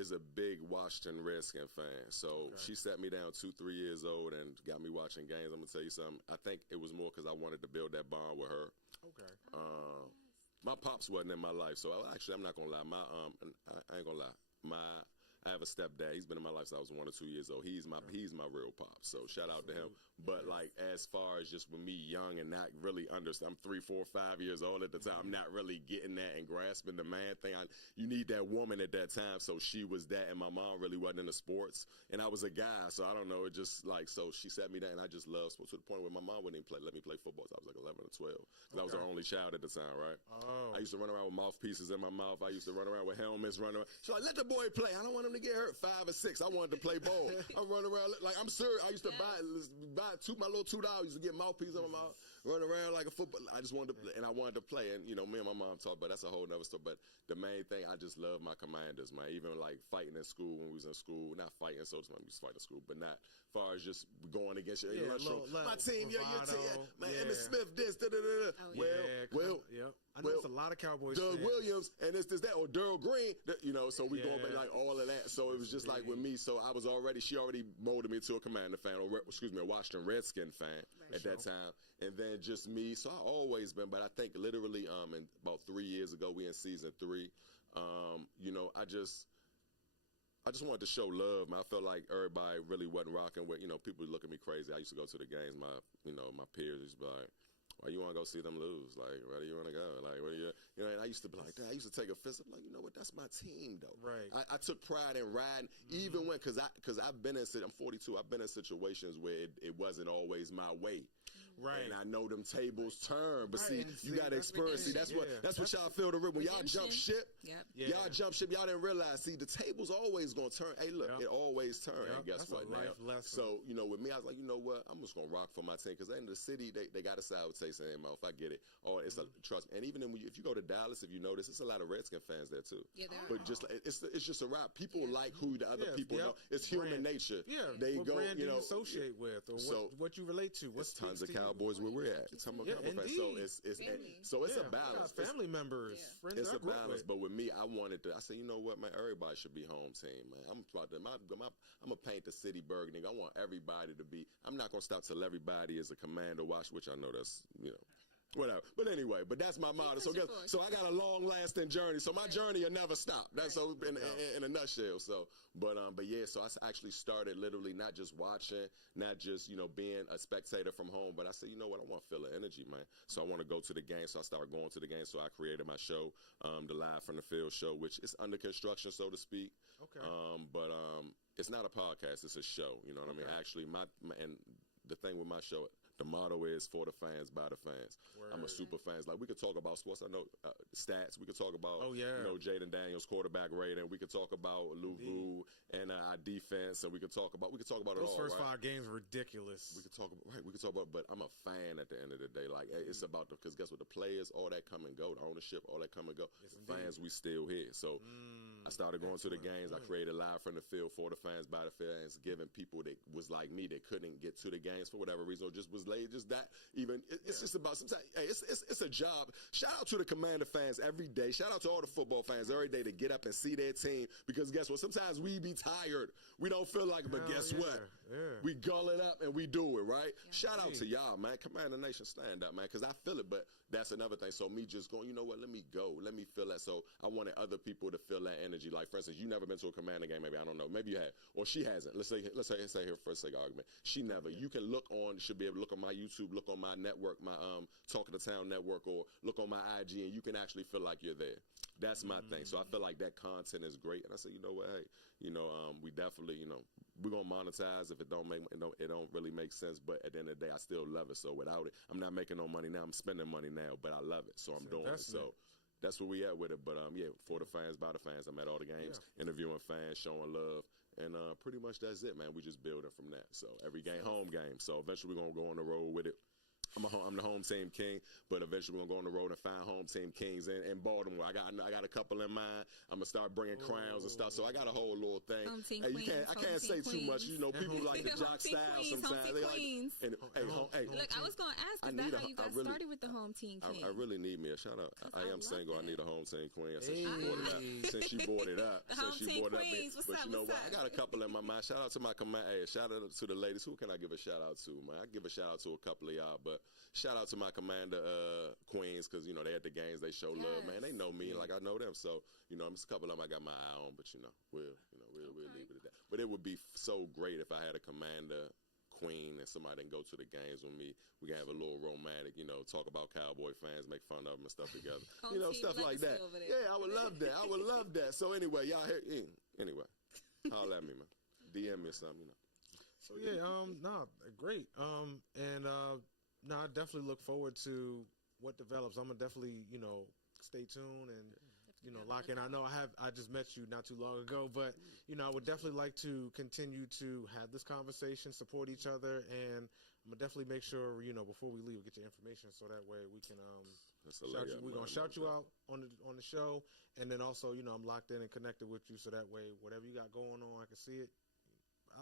is a big Washington Redskin fan. So she sat me down 2-3 years old and got me watching games. I'm gonna tell you something. I think it was more because I wanted to build that bond with her. Okay. My pops wasn't in my life, so I'm not gonna lie. I ain't gonna lie. I have a stepdad. He's been in my life since I was 1 or 2 years old. He's my real pop. So shout out to him. But like, as far as just with me young and not really understand, I'm 3, 4, 5 years old at the time. I'm not really getting that and grasping the man thing. You need that woman at that time. So she was that, and my mom really wasn't into sports, and I was a guy. So I don't know. It just like, so she sat me down, and I just loved sports to the point where my mom wouldn't even let me play football. So I was like 11 or 12. Because I was her only child at the time, right? Oh. I used to run around with mouthpieces in my mouth. I used to run around with helmets, running around. She's like, let the boy play. I don't want him to get hurt. 5 or 6. I wanted to play ball. I'm running around like, I'm serious. I used to buy my little $2. I used to get mouthpiece in my mouth, run around like a football. I just wanted to play, and I wanted to play. And me and my mom talked, but that's a whole nother story. But the main thing, I just love my commanders, man. Even like fighting in school when we was in school, not fighting, so we used to fight in school, but not as far as just going against your my team, your team, man. Emmitt Smith, this, da da da. Yep. I know it's a lot of Cowboys Doug fans. Williams, and this, that, or Daryl Green, so we going back like all of that. So it was just like with me, so she already molded me to a Commander fan, a Washington Redskin fan at that time. And then just me, so I always been, but I think literally in about 3 years ago, we in season 3, I just wanted to show love, man. I felt like everybody really wasn't rocking with, people look at me crazy. I used to go to the games, my peers used to be like, why you want to go see them lose? Like, where do you want to go? Like, where do you, and I used to be like that. I used to take offense. I'm like, you know what? That's my team, though. Right. I took pride in riding, even when, because I've been in, I'm 42. I've been in situations where it wasn't always my way. Right. And I know them tables turn, but Right. you got to experience. See, that's what y'all feel the rip when y'all jump ship. Yep. Yeah. Y'all jump ship. Y'all didn't realize. See, the table's always gonna turn. Hey, look, it always turn. Yep. And guess That's what? a Now, life lesson. so with me, I was like, you know what? I'm just gonna rock for my team because in the city, they got a sour taste in their mouth. I get it. Oh, it's a trust me. And even if you go to Dallas, if you notice, it's a lot of Redskin fans there too. Yeah, there But are. just like, it's just a rap. People like who the other people know. It's human Brand. nature. Yeah. They what go. brand do you associate with, or what you relate to? There's tons of Cowboys where we're at. It's tons of Cowboy fans. So it's a balance. Family members, friends. It's I a grew up balance, with. but with me, I wanted to. I said, you know what, man? Everybody should be home team, man. I'm about to. I'm gonna paint the city burgundy. I want everybody to be. I'm not gonna stop till everybody is a Commander watch, which I know that's Whatever. But anyway, but that's my motto. So I got a long lasting journey. So my journey will never stop. That's so in a nutshell. So, but yeah, so I actually started literally not just watching, not just, being a spectator from home, but I said, you know what, I want to feel the energy, man. So I want to go to the game. So I started going to the game. So I created my show, the Live from the Field show, which is under construction, so to speak. Okay. But it's not a podcast, it's a show. You know what I mean? Actually, and the thing with my show, the motto is for the fans, by the fans. Word. I'm a super fan. Like, we could talk about sports. I know stats. We could talk about, Jaden Daniels, quarterback rating. We could talk about Lou Vu and our defense, and we could talk about it all. Those first right? 5 games were ridiculous. We could talk about, but I'm a fan at the end of the day. Like, it's about because guess what? The players, all that come and go. The ownership, all that come and go. Yes, the fans, we still here. So I started going to the games. I created Live from the Field for the fans, by the fans, giving people that was like me that couldn't get to the games for whatever reason, or just was late, just that. Even it's just about sometimes. Hey, it's a job. Shout out to the Commander fans every day. Shout out to all the football fans every day to get up and see their team, because guess what? Sometimes we be tired. We don't feel like it, but guess what? Yeah. We gull it up and we do it, right? Yeah. Shout out to y'all, man. Commander Nation, stand up, man, because I feel it. But that's another thing. So me just going, you know what? Let me go. Let me feel that. So I wanted other people to feel that energy. Like, for instance, you never been to a Commander game, maybe, I don't know. Maybe you have, or she hasn't. Let's say here for the sake of argument. She never. You can look on. Should be able to look on my YouTube, look on my network, my Talking to Town network, or look on my IG, and you can actually feel like you're there. That's my thing. So I feel like that content is great, and I said, you know what? Hey, we definitely, we're gonna monetize if it don't really make sense. But at the end of the day, I still love it. So without it, I'm not making no money now. I'm spending money now, but I love it, so I'm doing it. So that's where we at with it. But yeah, for the fans, by the fans. I'm at all the games, interviewing fans, showing love, and pretty much that's it, man. We just building from that. So every game, home game. So eventually we're gonna go on the road with it. I'm the home team king, but eventually we're gonna go on the road and find home team kings in Baltimore. I got a couple in mind. I'm gonna start bringing crowns and stuff. So I got a whole little thing. Home team hey, queens, I can't say too much. People like the jock style sometimes. They queens. Hey, look, I was gonna ask, is that how you got started with the home team king? I really need me a shout out. I am single. I need a home team queen. Since she brought it up. Home team queens. But you know what? I got a couple in my mind. Shout out to my command. Hey, shout out to the ladies. Who can I give a shout out to, man? I give a shout out to a couple of y'all, but shout out to my Commander queens, because they at the games, they show love, man. They know me like I know them. So I'm just a couple of them I got my eye on, but we'll leave it at that. But it would be so great if I had a Commander queen and somebody can go to the games with me. We can have a little romantic, talk about Cowboy fans, make fun of them and stuff together. Stuff like that. Yeah, I would love that. I would love that. So anyway, y'all here. Anyway, holler at me, man. DM me or something, So yeah, great. No, I definitely look forward to what develops. I'm gonna definitely, stay tuned and, lock in. I know I just met you not too long ago, but I would definitely like to continue to have this conversation, support each other, and I'm gonna definitely make sure, before we leave, we get your information so that way we can we're gonna shout you out on the show, and then also, I'm locked in and connected with you so that way whatever you got going on, I can see it.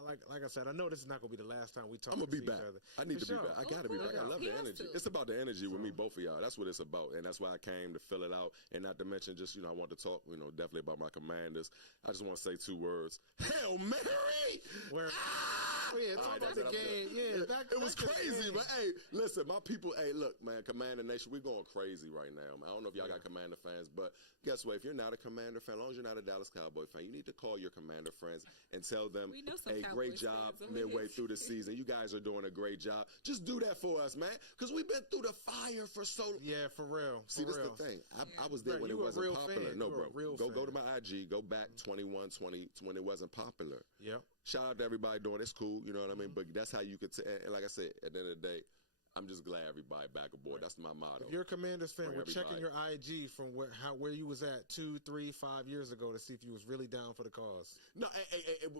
Like I said, I know this is not going to be the last time we talk. I'm going to be back. Each other. I need to be back. I got to be back. I love the energy. It's about the energy with me, both of y'all. That's what it's about. And that's why I came to fill it out. And not to mention just, I want to talk, definitely about my Commanders. I just want to say 2 words. Hail Mary! Talk about the game. Yeah, it was crazy, but hey, listen, my people, hey, look, man, Commander Nation, we're going crazy right now, man. I don't know if y'all got Commander fans, but guess what? If you're not a Commander fan, as long as you're not a Dallas Cowboy fan, you need to call your Commander friends and tell them, hey, great job midway through the season. You guys are doing a great job. Just do that for us, man, because we've been through the fire for so long. Yeah, for real. See, this is the thing. I was there when it wasn't popular. No, bro. Go to my IG. Go back 21, 20 when it wasn't popular. Yep. Shout out to everybody doing it's cool, you know what I mean? But that's how you could and like I said, at the end of the day, I'm just glad everybody back aboard. That's my motto. If you're a Commanders fan, we're checking your IG from where you was at 2, 3, 5 years ago to see if you was really down for the cause. No,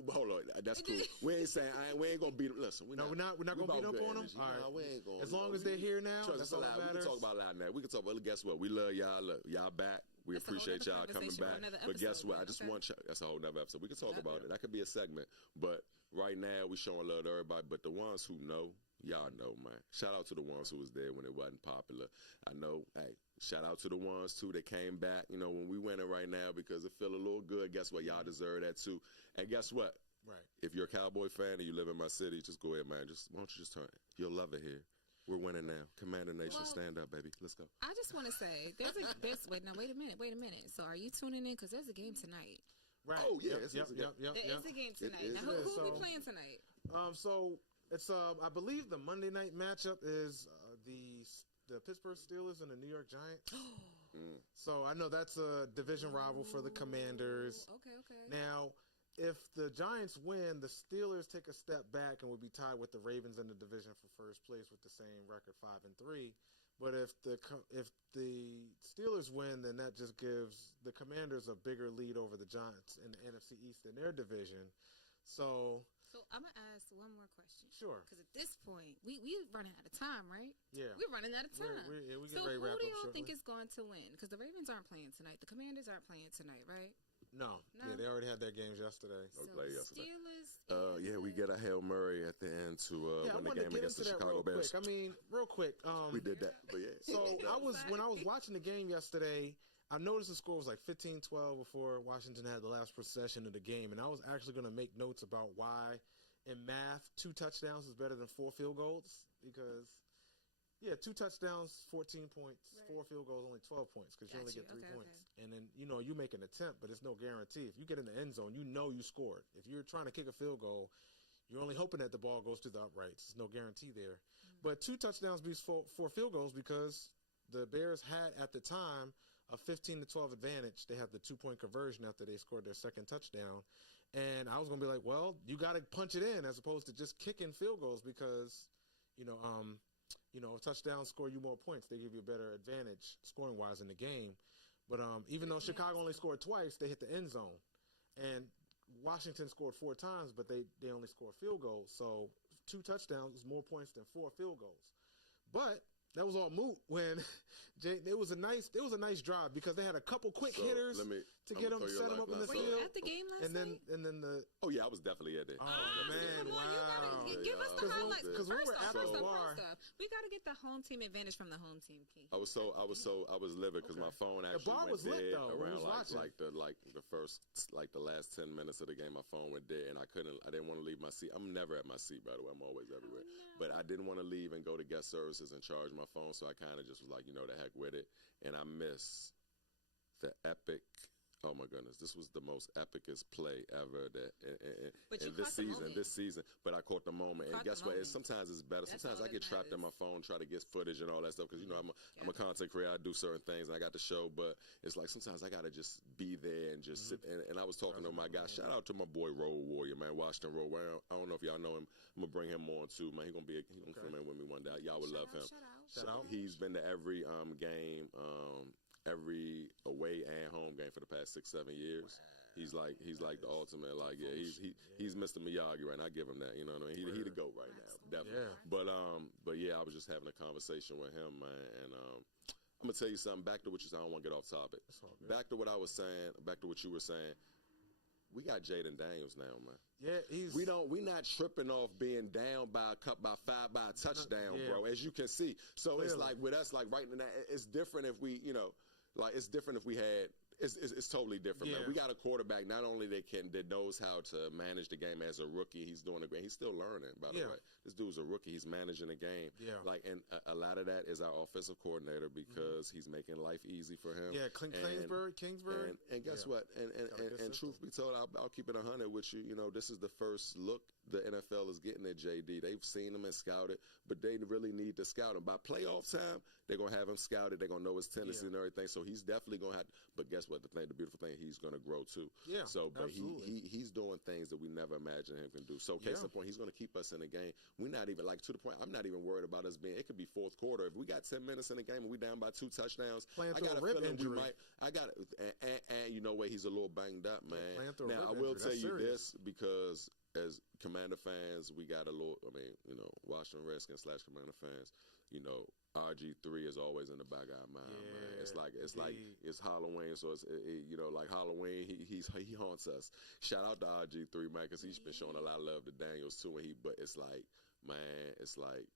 hold on. That's cool. We ain't saying we ain't gonna beat them. Listen, we're not gonna beat up on them. All right, no, we ain't gonna. As long as they're here now, that's all that matters. We can talk about a lot now. We can talk about. Guess what? We love y'all. Look, y'all back. We appreciate y'all coming back. But guess what? I just want y'all. That's a whole nother episode. We can talk about it. That could be a segment. But right now, we showing love to everybody. But the ones who know, y'all know, man. Shout out to the ones who was there when it wasn't popular. I know, hey, shout out to the ones, too, that came back, when we winning right now because it feel a little good. Guess what? Y'all deserve that, too. And guess what? Right. If you're a Cowboy fan and you live in my city, just go ahead, man. Why don't you just turn it? You'll love it here. We're winning now. Commander Nation, Well, stand up, baby. Let's go. I just want to say wait a minute. So are you tuning in? Because there's a game tonight. Right. Oh, yeah, Yep. it's- Yep. it's- Yep. Yep. There Yep. is a game tonight. is. Now, who So- will be playing tonight? So it's I believe the Monday night matchup is the Pittsburgh Steelers and the New York Giants. So I know that's a division rival for the Commanders. Okay. Now, if the Giants win, the Steelers take a step back and would be tied with the Ravens in the division for first place with the same record 5-3. But if the Steelers win, then that just gives the Commanders a bigger lead over the Giants in the NFC East in their division. So I'm gonna ask one more question. Sure. Because at this point, we're running out of time, right? Yeah. We're running out of time. We're getting so ready to wrap who do up y'all shortly. think is going to win? Because the Ravens aren't playing tonight. The Commanders aren't playing tonight, right? No. No. Yeah, they already had their games yesterday. Oh, So play the yesterday. Steelers. Yeah, we get a Hail Murray at the end to Yeah, I win the wanted to game get against the into that Chicago real Bears. quick. I mean, real quick. We did that, but yeah. So when I was watching the game yesterday, I noticed the score was like 15-12 before Washington had the last possession of the game, and I was actually going to make notes about why, in math, 2 touchdowns is better than 4 field goals because, 2 touchdowns, 14 points, Right. 4 field goals, only 12 points because you only Got get you. 3 Okay, points. And then you make an attempt, but it's no guarantee. If you get in the end zone, you scored. If you're trying to kick a field goal, you're only hoping that the ball goes to the uprights. There's no guarantee there. But 2 touchdowns beats 4 field goals because the Bears had at the time a 15-12 advantage. They had the 2-point conversion after they scored their second touchdown. And I was going to be like, well, you got to punch it in as opposed to just kicking field goals because, touchdowns score you more points. They give you a better advantage scoring-wise in the game. But even though Chicago only scored twice, they hit the end zone. And Washington scored 4 times, but they only scored field goals. So 2 touchdowns is more points than 4 field goals. But that was all moot when it was a nice drive because they had a couple quick So, hitters let me- to I'm get gonna them, throw set you a them up in the lifeline. Were you field. at the game last and then night? and then the Oh, yeah, I was definitely at there. Oh, Ah, man, come on, wow. you gotta give us the Because we- highlights. because we were at the bar. First off, we gotta get the home team advantage from the home team. Key. I was livid because my phone actually bar went was lit, dead though, when we around was watching. the last 10 minutes of the game. My phone went dead and I didn't want to leave my seat. I'm never at my seat, by the way. I'm always everywhere. no. But I didn't want to leave and go to guest services and charge my phone, so I kind of just was like, the heck with it. And I missed the epic. Oh my goodness, this was the most epicest play ever But you in this caught the season. moment. This season, but I caught the moment. And Caught guess the what? moment. Sometimes it's better. That's Sometimes all I get that trapped in my matters. phone, try to get footage and all that stuff because I'm a content creator. I do certain things and I got the show, but it's like sometimes I gotta just be there and just sit. And I was talking to my guy. Shout out to my boy Road Warrior, man, Washington Road Warrior. I don't know if y'all know him. I'm gonna bring him on too, man. He gonna come in with me one day. Y'all would love him. Shout out. He's been to every game, every away and home game for the past 6-7 years. He's like the ultimate. Like he's Mr. Miyagi right now. I give him that. You know what I mean? He the GOAT right now, definitely. Yeah. But yeah, I was just having a conversation with him, man, and I'm gonna tell you something. Back to what you said. I don't want to get off topic. all good. Back to what I was saying. Back to what you were saying. We got Jaden Daniels now, man. Yeah, We not tripping off being down by a touchdown, Yeah. bro. As you can see, so it's Clearly. like with us, like right now, it's different if we, it's different if we had. It's totally different, man. Yeah. We got a quarterback not only that knows how to manage the game as a rookie. He's doing a great. He's still learning, by the Yeah. way. This dude's a rookie. He's managing the game. Yeah. Like, and a lot of that is our offensive coordinator because he's making life easy for him. Yeah, And- Kingsbury. and guess Yeah. what? And system. truth be told, I'll keep it 100 with you. This is the first look the NFL is getting at JD. They've seen him and scouted, but they really need to scout him. By playoff time, they're going to have him scouted. They're going to know his tendencies and everything. So he's definitely going to have. But guess what? The beautiful thing, he's going to grow too. Yeah, So, but absolutely. he's doing things that we never imagined him can do. So, case Yeah. in point, he's going to keep us in the game. We're not even to the point. I'm not even worried about us being. It could be fourth quarter. If we got 10 minutes in the game and we down by 2 touchdowns, Playing I through got a a rib feeling we injury. might. I got and you know what? He's a little banged up, man. playing through a Now I rib will injury. tell That's you serious. this because as Commander fans, we got a little. Washington Redskins / Commander fans. RG3 is always in the back of our mind, man. It's like indeed. it's Halloween, so it's like Halloween. He haunts us. Shout out to RG3, man, because he's been showing a lot of love to Daniels too. But it's like, man, it's like.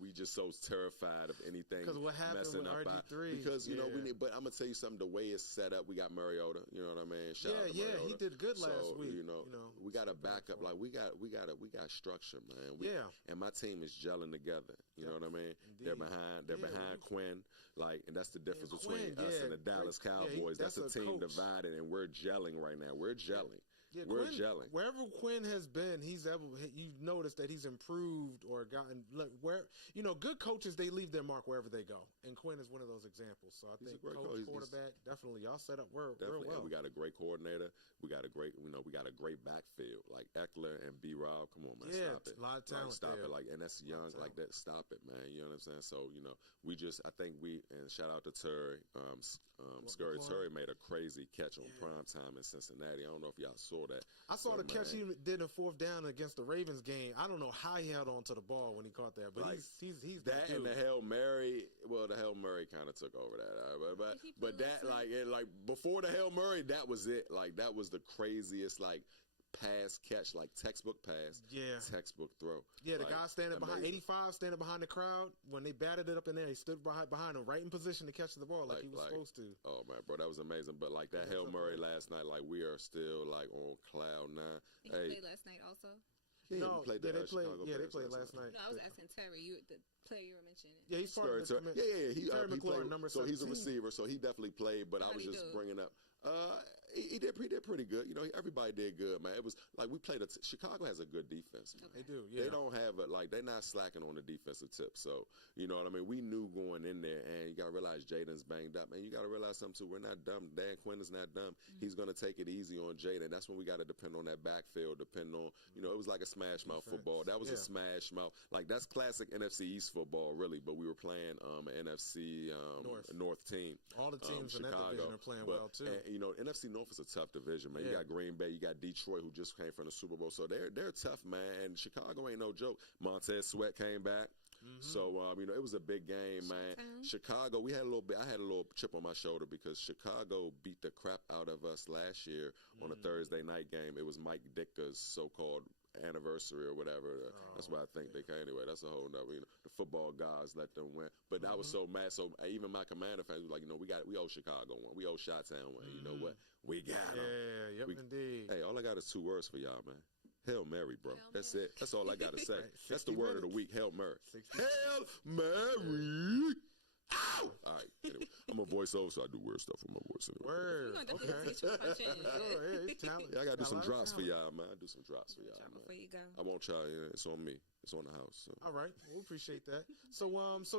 we just so terrified of anything 'Cause what happened messing with up. RG3, Because you know yeah. we need. But I'm gonna tell you something. The way it's set up, we got Mariota. You know what I mean? Shout out to Yeah, Mariota. he did good last So, week. You know, we got a backup. Like we got structure, man. Yeah. And my team is gelling together. You know what I mean? They're Indeed. behind Quinn. Like, and that's the difference Quinn, between us yeah, and the Dallas great. Yeah, Cowboys. that's that's a a team coach. divided, and we're gelling right now. We're gelling. Yeah, We're Quinn, gelling. wherever Quinn has been, you've noticed that he's improved or gotten good coaches, they leave their mark wherever they go, and Quinn is one of those examples. So I He's a think great coach, coach. quarterback, definitely y'all set up real Definitely, well. and we got a great coordinator. We got a great, we got a great backfield like Eckler and B. Rob. Come on, man, Yeah, stop it. a lot of talent stop there. it, and that's young like that. Stop it, man. You know what I'm saying? So I think and shout out to Terry, Scurry. Terry made a crazy catch on prime time in Cincinnati. I don't know if y'all saw that. I saw the catch he did in the fourth down against the Ravens game. I don't know how he held on to the ball when he caught that, but Like, he's that dude. and the Hail Mary. Well, the Hail Mary kind of took over that, but that like before the Hail Mary, that was it. Like that was the craziest pass catch, like textbook pass, textbook throw. Yeah, the Like, guy standing behind amazing. 85, standing behind the crowd when they batted it up in there. He stood behind him, right in position to catch the ball like he was supposed to. Oh man, bro, that was amazing. But like that Hail Murray last night, like we are still like on cloud nine. You played last night also. Yeah, No, we played they the played. Chicago Yeah, they Bears played last night. No, I was asking Terry, the player you were mentioning. Yeah, he's part of the Terry, yeah. Terry He McLaurin, played, number so he's a 17. receiver, so he definitely played. But I How'd was he just do? bringing up. He did pretty good. Everybody did good, man. It was like we played. Chicago has a good defense. Man. They do. Yeah, They don't have it they're not slacking on the defensive tip. So you know what I mean. We knew going in there, and you got to realize Jaden's banged up, and you got to realize something too. We're not dumb. Dan Quinn is not dumb. He's going to take it easy on Jaden. That's when we got to depend on that backfield. Depend on it was like a smash mouth football. That was a smash mouth. Like that's classic NFC East football, really. But we were playing an NFC North team. all the teams in that Chicago. division are playing well too. And, NFC North is a tough division, man. You got Green Bay, you got Detroit, who just came from the Super Bowl, so they're tough, man. And Chicago ain't no joke. Montez Sweat came back. So it was a big game, man. Chicago, I had a little chip on my shoulder because Chicago beat the crap out of us last year on a Thursday night game. It was Mike Ditka's so-called anniversary or whatever. That's why I think they can. Anyway, that's a whole nother. The football gods let them win, but I was so mad. So even my Commander fans were like, we owe Chicago one. We owe Chi-Town one. You know what? We got them. Yeah, yep, indeed. Hey, all I got is 2 words for y'all, man. Hail Mary, bro. That's it. That's all I got to say. That's the word of the week. Hail Mary. 60 Hail Mary. Ow! All right. Anyway, I'm a voiceover, so I do weird stuff with my voice. Anyway. Word. We're gonna Okay. definitely teach you how to change. Oh, yeah, he's talented. Yeah, I got to do Got a some lot of drops for talent. y'all, man. I do some drops for y'all, Drop man. before you go. I won't y'all. It's on me. It's on the house. So. All right, we appreciate that. So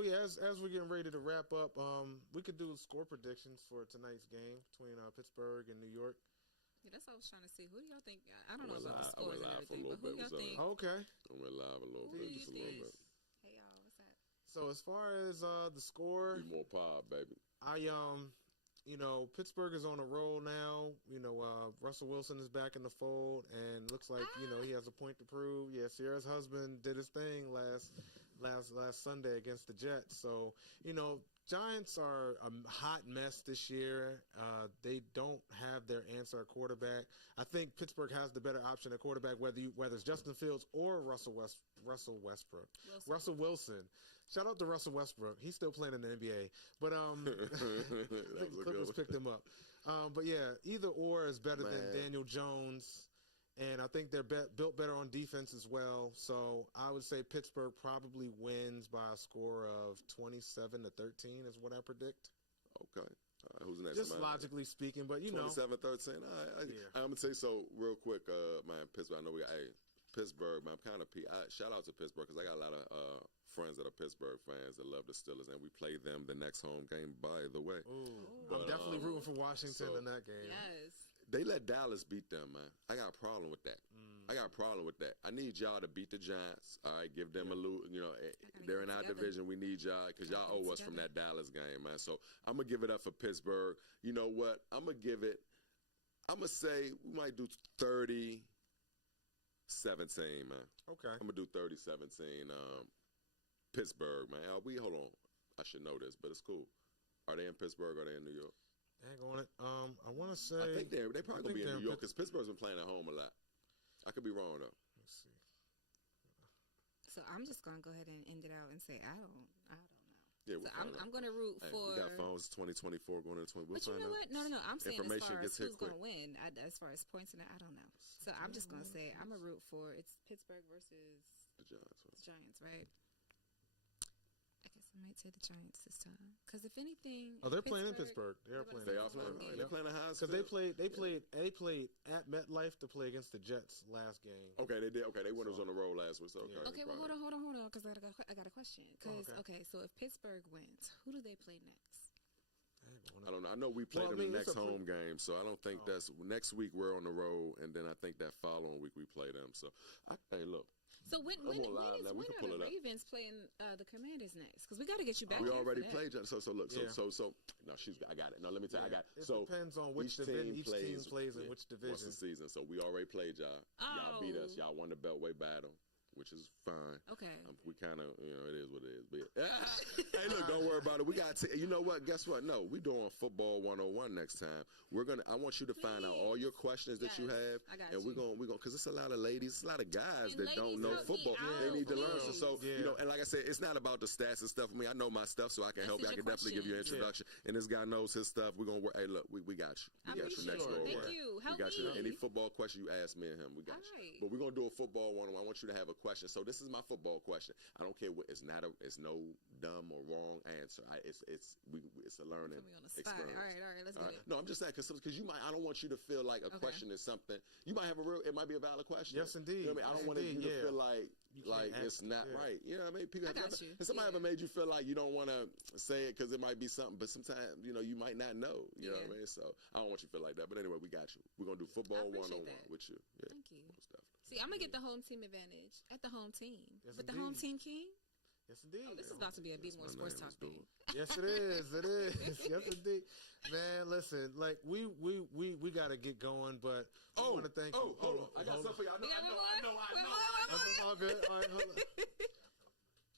yeah, as we're getting ready to wrap up, we could do score predictions for tonight's game between Pittsburgh and New York. Yeah, that's what I was trying to see. Who do y'all think? I don't know went about the live- I scores went and live for a everything, little but who bit. y'all Was, think? Okay. I went live a little Who do bit, you just a little think? bit. Hey y'all, what's that? So as far as the score, Be more pod, baby. Pittsburgh is on a roll now. Russell Wilson is back in the fold, and looks like he has a point to prove. Yeah, Sierra's husband did his thing last Sunday against the Jets. So Giants are a hot mess this year. They don't have their answer at quarterback. I think Pittsburgh has the better option at quarterback, whether it's Justin Fields or Russell Westbrook. Russell Wilson. Shout out to Russell Westbrook. He's still playing in the NBA. But the Clippers picked him up. But yeah, either or is better than Daniel Jones. And I think they're built better on defense as well. So I would say Pittsburgh probably wins by a score of 27-13 is what I predict. Okay. All right, who's next? Just logically speaking, but 27-13. All right. I'm going to tell you so real quick, man, Pittsburgh. I know Pittsburgh, man, I'm kind of shout out to Pittsburgh because I got a lot of friends that are Pittsburgh fans that love the Steelers, and we play them the next home game, by the way. I'm definitely rooting for Washington in that game. Yes. They let Dallas beat them, man. I got a problem with that. I need y'all to beat the Giants. All right, give them a little, they're in our division. We need y'all because y'all owe us from that Dallas game, man. So I'm going to give it up for Pittsburgh. You know what? I'm going to say we might do 30-17, man. Okay. I'm going to do 30-17. Pittsburgh, man. Hold on. I should know this, but it's cool. Are they in Pittsburgh or are they in New York? Hang on it. I want to say. I think they probably going to be in New York because Pittsburgh's been playing at home a lot. I could be wrong, though. Let's see. So I'm just gonna go ahead and end it out and say I don't know. Yeah, So I'm gonna root for. We got phones 2024 going into 20. But you know what? No. I'm saying as far as who's quick. gonna win, as far as points and I don't know. So I'm just gonna say I'm gonna root for it's Pittsburgh versus The Giants. the Giants, right? I guess I might say the Giants this time because if anything, Oh, they're playing in Pittsburgh. They're playing. They are playing. They're playing a high Because they played at MetLife to play against the Jets last game. Okay, they did. Okay, they went on the road last week. So Okay, well, hold on, because I got a question. Because okay, so if Pittsburgh wins, who do they play next? I don't know. I know we played them the next home game, so I don't think that's next week. We're on the road, and then I think that following week we play them. So, hey, look. So when are the Ravens playing the Commanders next? Because we got to get you back. We already played. So look. So no, I got it. No, let me tell you, I got it. So depends on which division each team plays in which division. What's the season? So we already played y'all. Y'all beat us. Y'all won the Beltway battle, which is fine. Okay. We kind of, it is what it is. But hey, look, don't worry about it. We got to, you know what? Guess what? No, we're doing football 101 next time. I want you to find out all your questions that you have. I got and you. we're going, because it's a lot of ladies, it's a lot of guys And that don't ladies, know help me football. out, They need to learn. please. So, and like I said, it's not about the stats and stuff. I mean, I know my stuff, so I can help you. I Answer can your definitely give you an questions. introduction. And this guy knows his stuff. We're going to work. Hey, look, we got you. I We got you next appreciate go it. around. Thank you. Help We got you. me. Any football question you ask me and him, we got All you. right. But we're going to do a football 101. I want you to have a question. So this is my football question. I don't care what. It's no dumb or wrong answer. It's a learning Put me on the spot. experience. All right, let's get it. No, I'm just saying because you might. I don't want you to feel like a question is something. You might have it might be a valid question. Yes, indeed. You know what I mean? I don't want you to feel like it's not right. You know what I mean? People I got you. Has somebody ever made you feel like you don't want to say it because it might be something, but sometimes you might not know. You know what I mean? So I don't want you to feel like that. But anyway, we got you. We're gonna do football 101 with you. Yeah, Thank you. most definitely. See, I'm gonna get the home team advantage at the home team. Yes, With the indeed. home team king. Yes, indeed. Oh, this is about to be a Be More my Sports name. Talk Let's do thing. Yes, it is. It is. Yes, indeed. Man, listen, like we got to get going, but I want to thank you. Hold on. I got something for you. I know. That's all good. All right, hold on.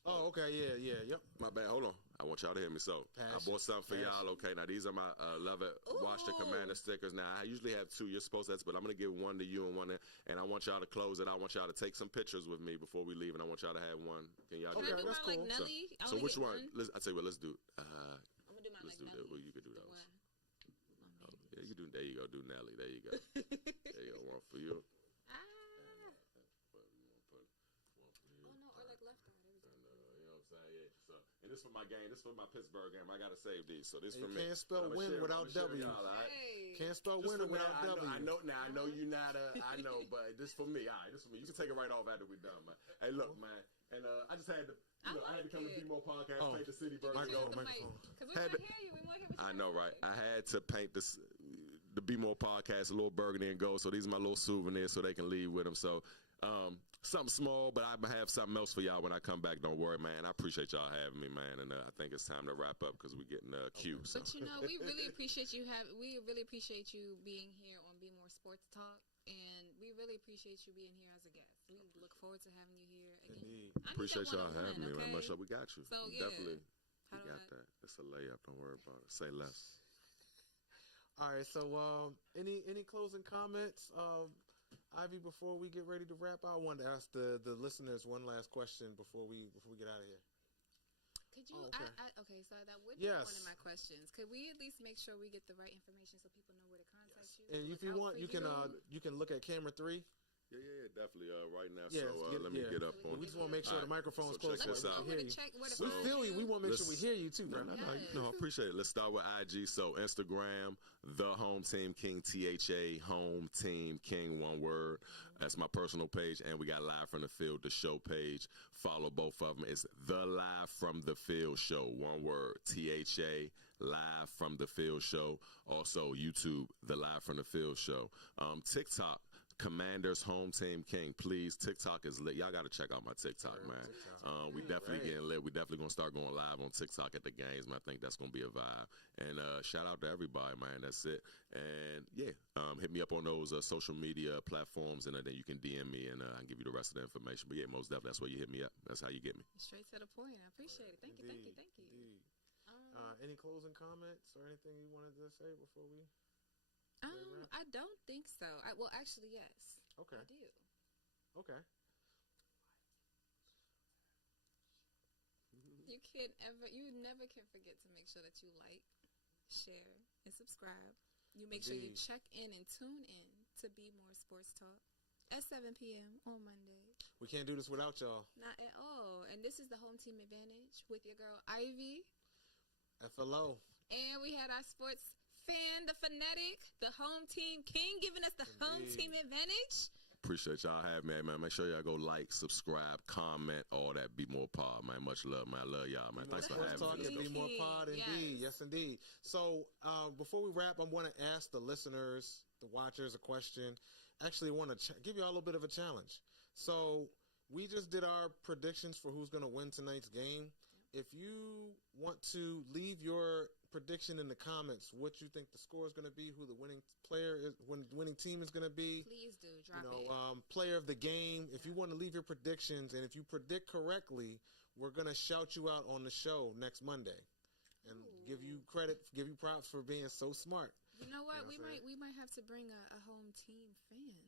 Oh, okay. Yeah. Yep. My bad. Hold on. I want y'all to hear me. So I bought something for y'all. Okay. Now these are my Love It Watch the Commander stickers. Now I usually have two. You're supposed to, but I'm gonna give one to you and one to, and I want y'all to close it. I want y'all to take some pictures with me before we leave, and I want y'all to have one. Can y'all do Can I that? do that's mine cool. like Nelly? I So only which get one? I tell you what. Let's do. I'm gonna do mine Let's like do Nelly. that. Well, you could do The those. one. Yeah, you do. There you go. Do Nelly. There you go. There you go. One for you. Ah. One for you. Oh no, or like left eye. There we go. You know what I'm saying? Yeah. So, and this for my game. This for my Pittsburgh game. I gotta save these. So this You for me. can't spell I'ma win share- without I'ma share W. y'all, all right? Hey. Can't spell Just winner for me, without W. I know now. I know you not I know, but this for me. All right, this for me. You can take it right off after we're done, man. Hey, look, man. And I just had to, I had to come to Be More Podcast, paint the city version. Microphone. Because we want to hear you. We want to hear what you I know, right? say. I had to paint the Be More Podcast, a little burgundy and gold. So these are my little souvenirs, so they can leave with them. So something small, but I'm gonna have something else for y'all when I come back. Don't worry, man. I appreciate y'all having me, man. And I think it's time to wrap up because we're getting cute. So. But we really appreciate you being here on Be More Sports Talk, and we really appreciate you being here as a guest. We look forward to having you here again. Indeed. I need Appreciate that y'all one-on-one, having me, man. okay? Much love. We got you. So, yeah. Definitely. How We do got I- that. It's a layup. Don't worry about it. Say less. All right. So, any closing comments, Ivy, before we get ready to wrap? I wanted to ask the listeners one last question before we get out of here. Could you? Oh, okay. Okay, so that would be Yes. one of my questions. Could we at least make sure we get the right information so people know where to contact you? And look if you out want, for you can look at camera 3. Yeah, definitely. Right now, Yes, so get- let me yeah. get up on. We just want to make sure the microphone's so close check so this we out. can hear you. Check where to So- We find feel you. We want to make sure we Let's- hear you too, bro. No, I appreciate it. Let's start with IG. So Instagram, the Home Team King, THA, Home Team King, one word. That's my personal page, and we got Live from the Field, the show page. Follow both of them. It's the Live from the Field show, one word. THA, Live from the Field show. Also YouTube, the Live from the Field show. TikTok. Commanders Home Team King, please. TikTok is lit. Y'all got to check out my TikTok, man. We definitely getting lit. We definitely gonna start going live on TikTok at the games, man. I think that's gonna be a vibe. And shout out to everybody, man. That's it. And yeah, hit me up on those social media platforms, and then you can DM me, and I can give you the rest of the information. But yeah, most definitely, that's where you hit me up. That's how you get me. Straight to the point. I appreciate it. Thank you. Indeed. Any closing comments or anything you wanted to say before we? I don't think so. Well, actually, yes. Okay. I do. Okay. You never can forget to make sure that you like, share, and subscribe. You make sure you Indeed. check in and tune in to Be More Sports Talk at 7 p.m. on Monday. We can't do this without y'all. Not at all. And this is the Home Team Advantage with your girl Ivy. FLO. And we had our sports fan, the fanatic, the Home Team King, giving us the Home Indeed. Team Advantage. Appreciate y'all having me, man. Make sure y'all go like, subscribe, comment, all that. Be more pod, man. Much love, man. I love y'all, man. Thanks for Sports having Talk me. and Be More Pod, indeed. Yes, indeed. So, before we wrap, I want to ask the listeners, the watchers, a question. Actually, I want to give you all a little bit of a challenge. So, we just did our predictions for who's going to win tonight's game. If you want to leave your prediction in the comments, what you think the score is going to be, who the winning player is, winning team is going to be. Please do. Drop You it. know, player of the game. If you want to leave your predictions, and if you predict correctly, we're gonna shout you out on the show next Monday, and give you credit, give you props for being so smart. You know what? You know what I'm saying? we might have to bring a Home Team fan.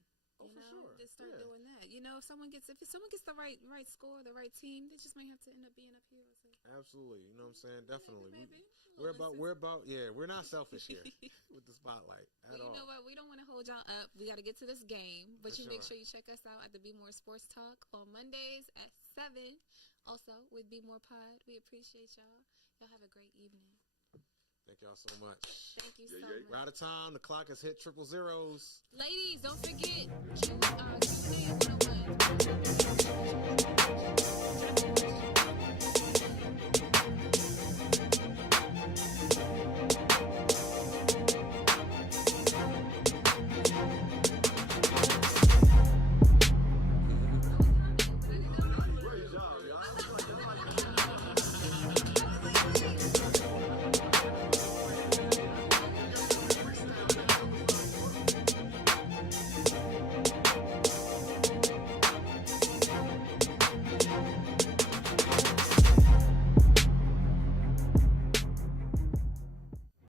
Oh, You for know, sure. just start Yeah. doing that. You know, if someone gets the right score, the right team, they just might have to end up being up here. So. Absolutely, you know what I'm saying? Definitely. Maybe. We're about we're not selfish here with the spotlight at Well, all. you know what? We don't want to hold y'all up. We got to get to this game. But For you make sure. sure you check us out at the Be More Sports Talk on Mondays at 7. Also with Be More Pod. We appreciate y'all. Y'all have a great evening. Thank y'all so much. Thank you so Yeah. We're much. out of time. The clock has hit 000. Ladies, don't forget, Q&A 101.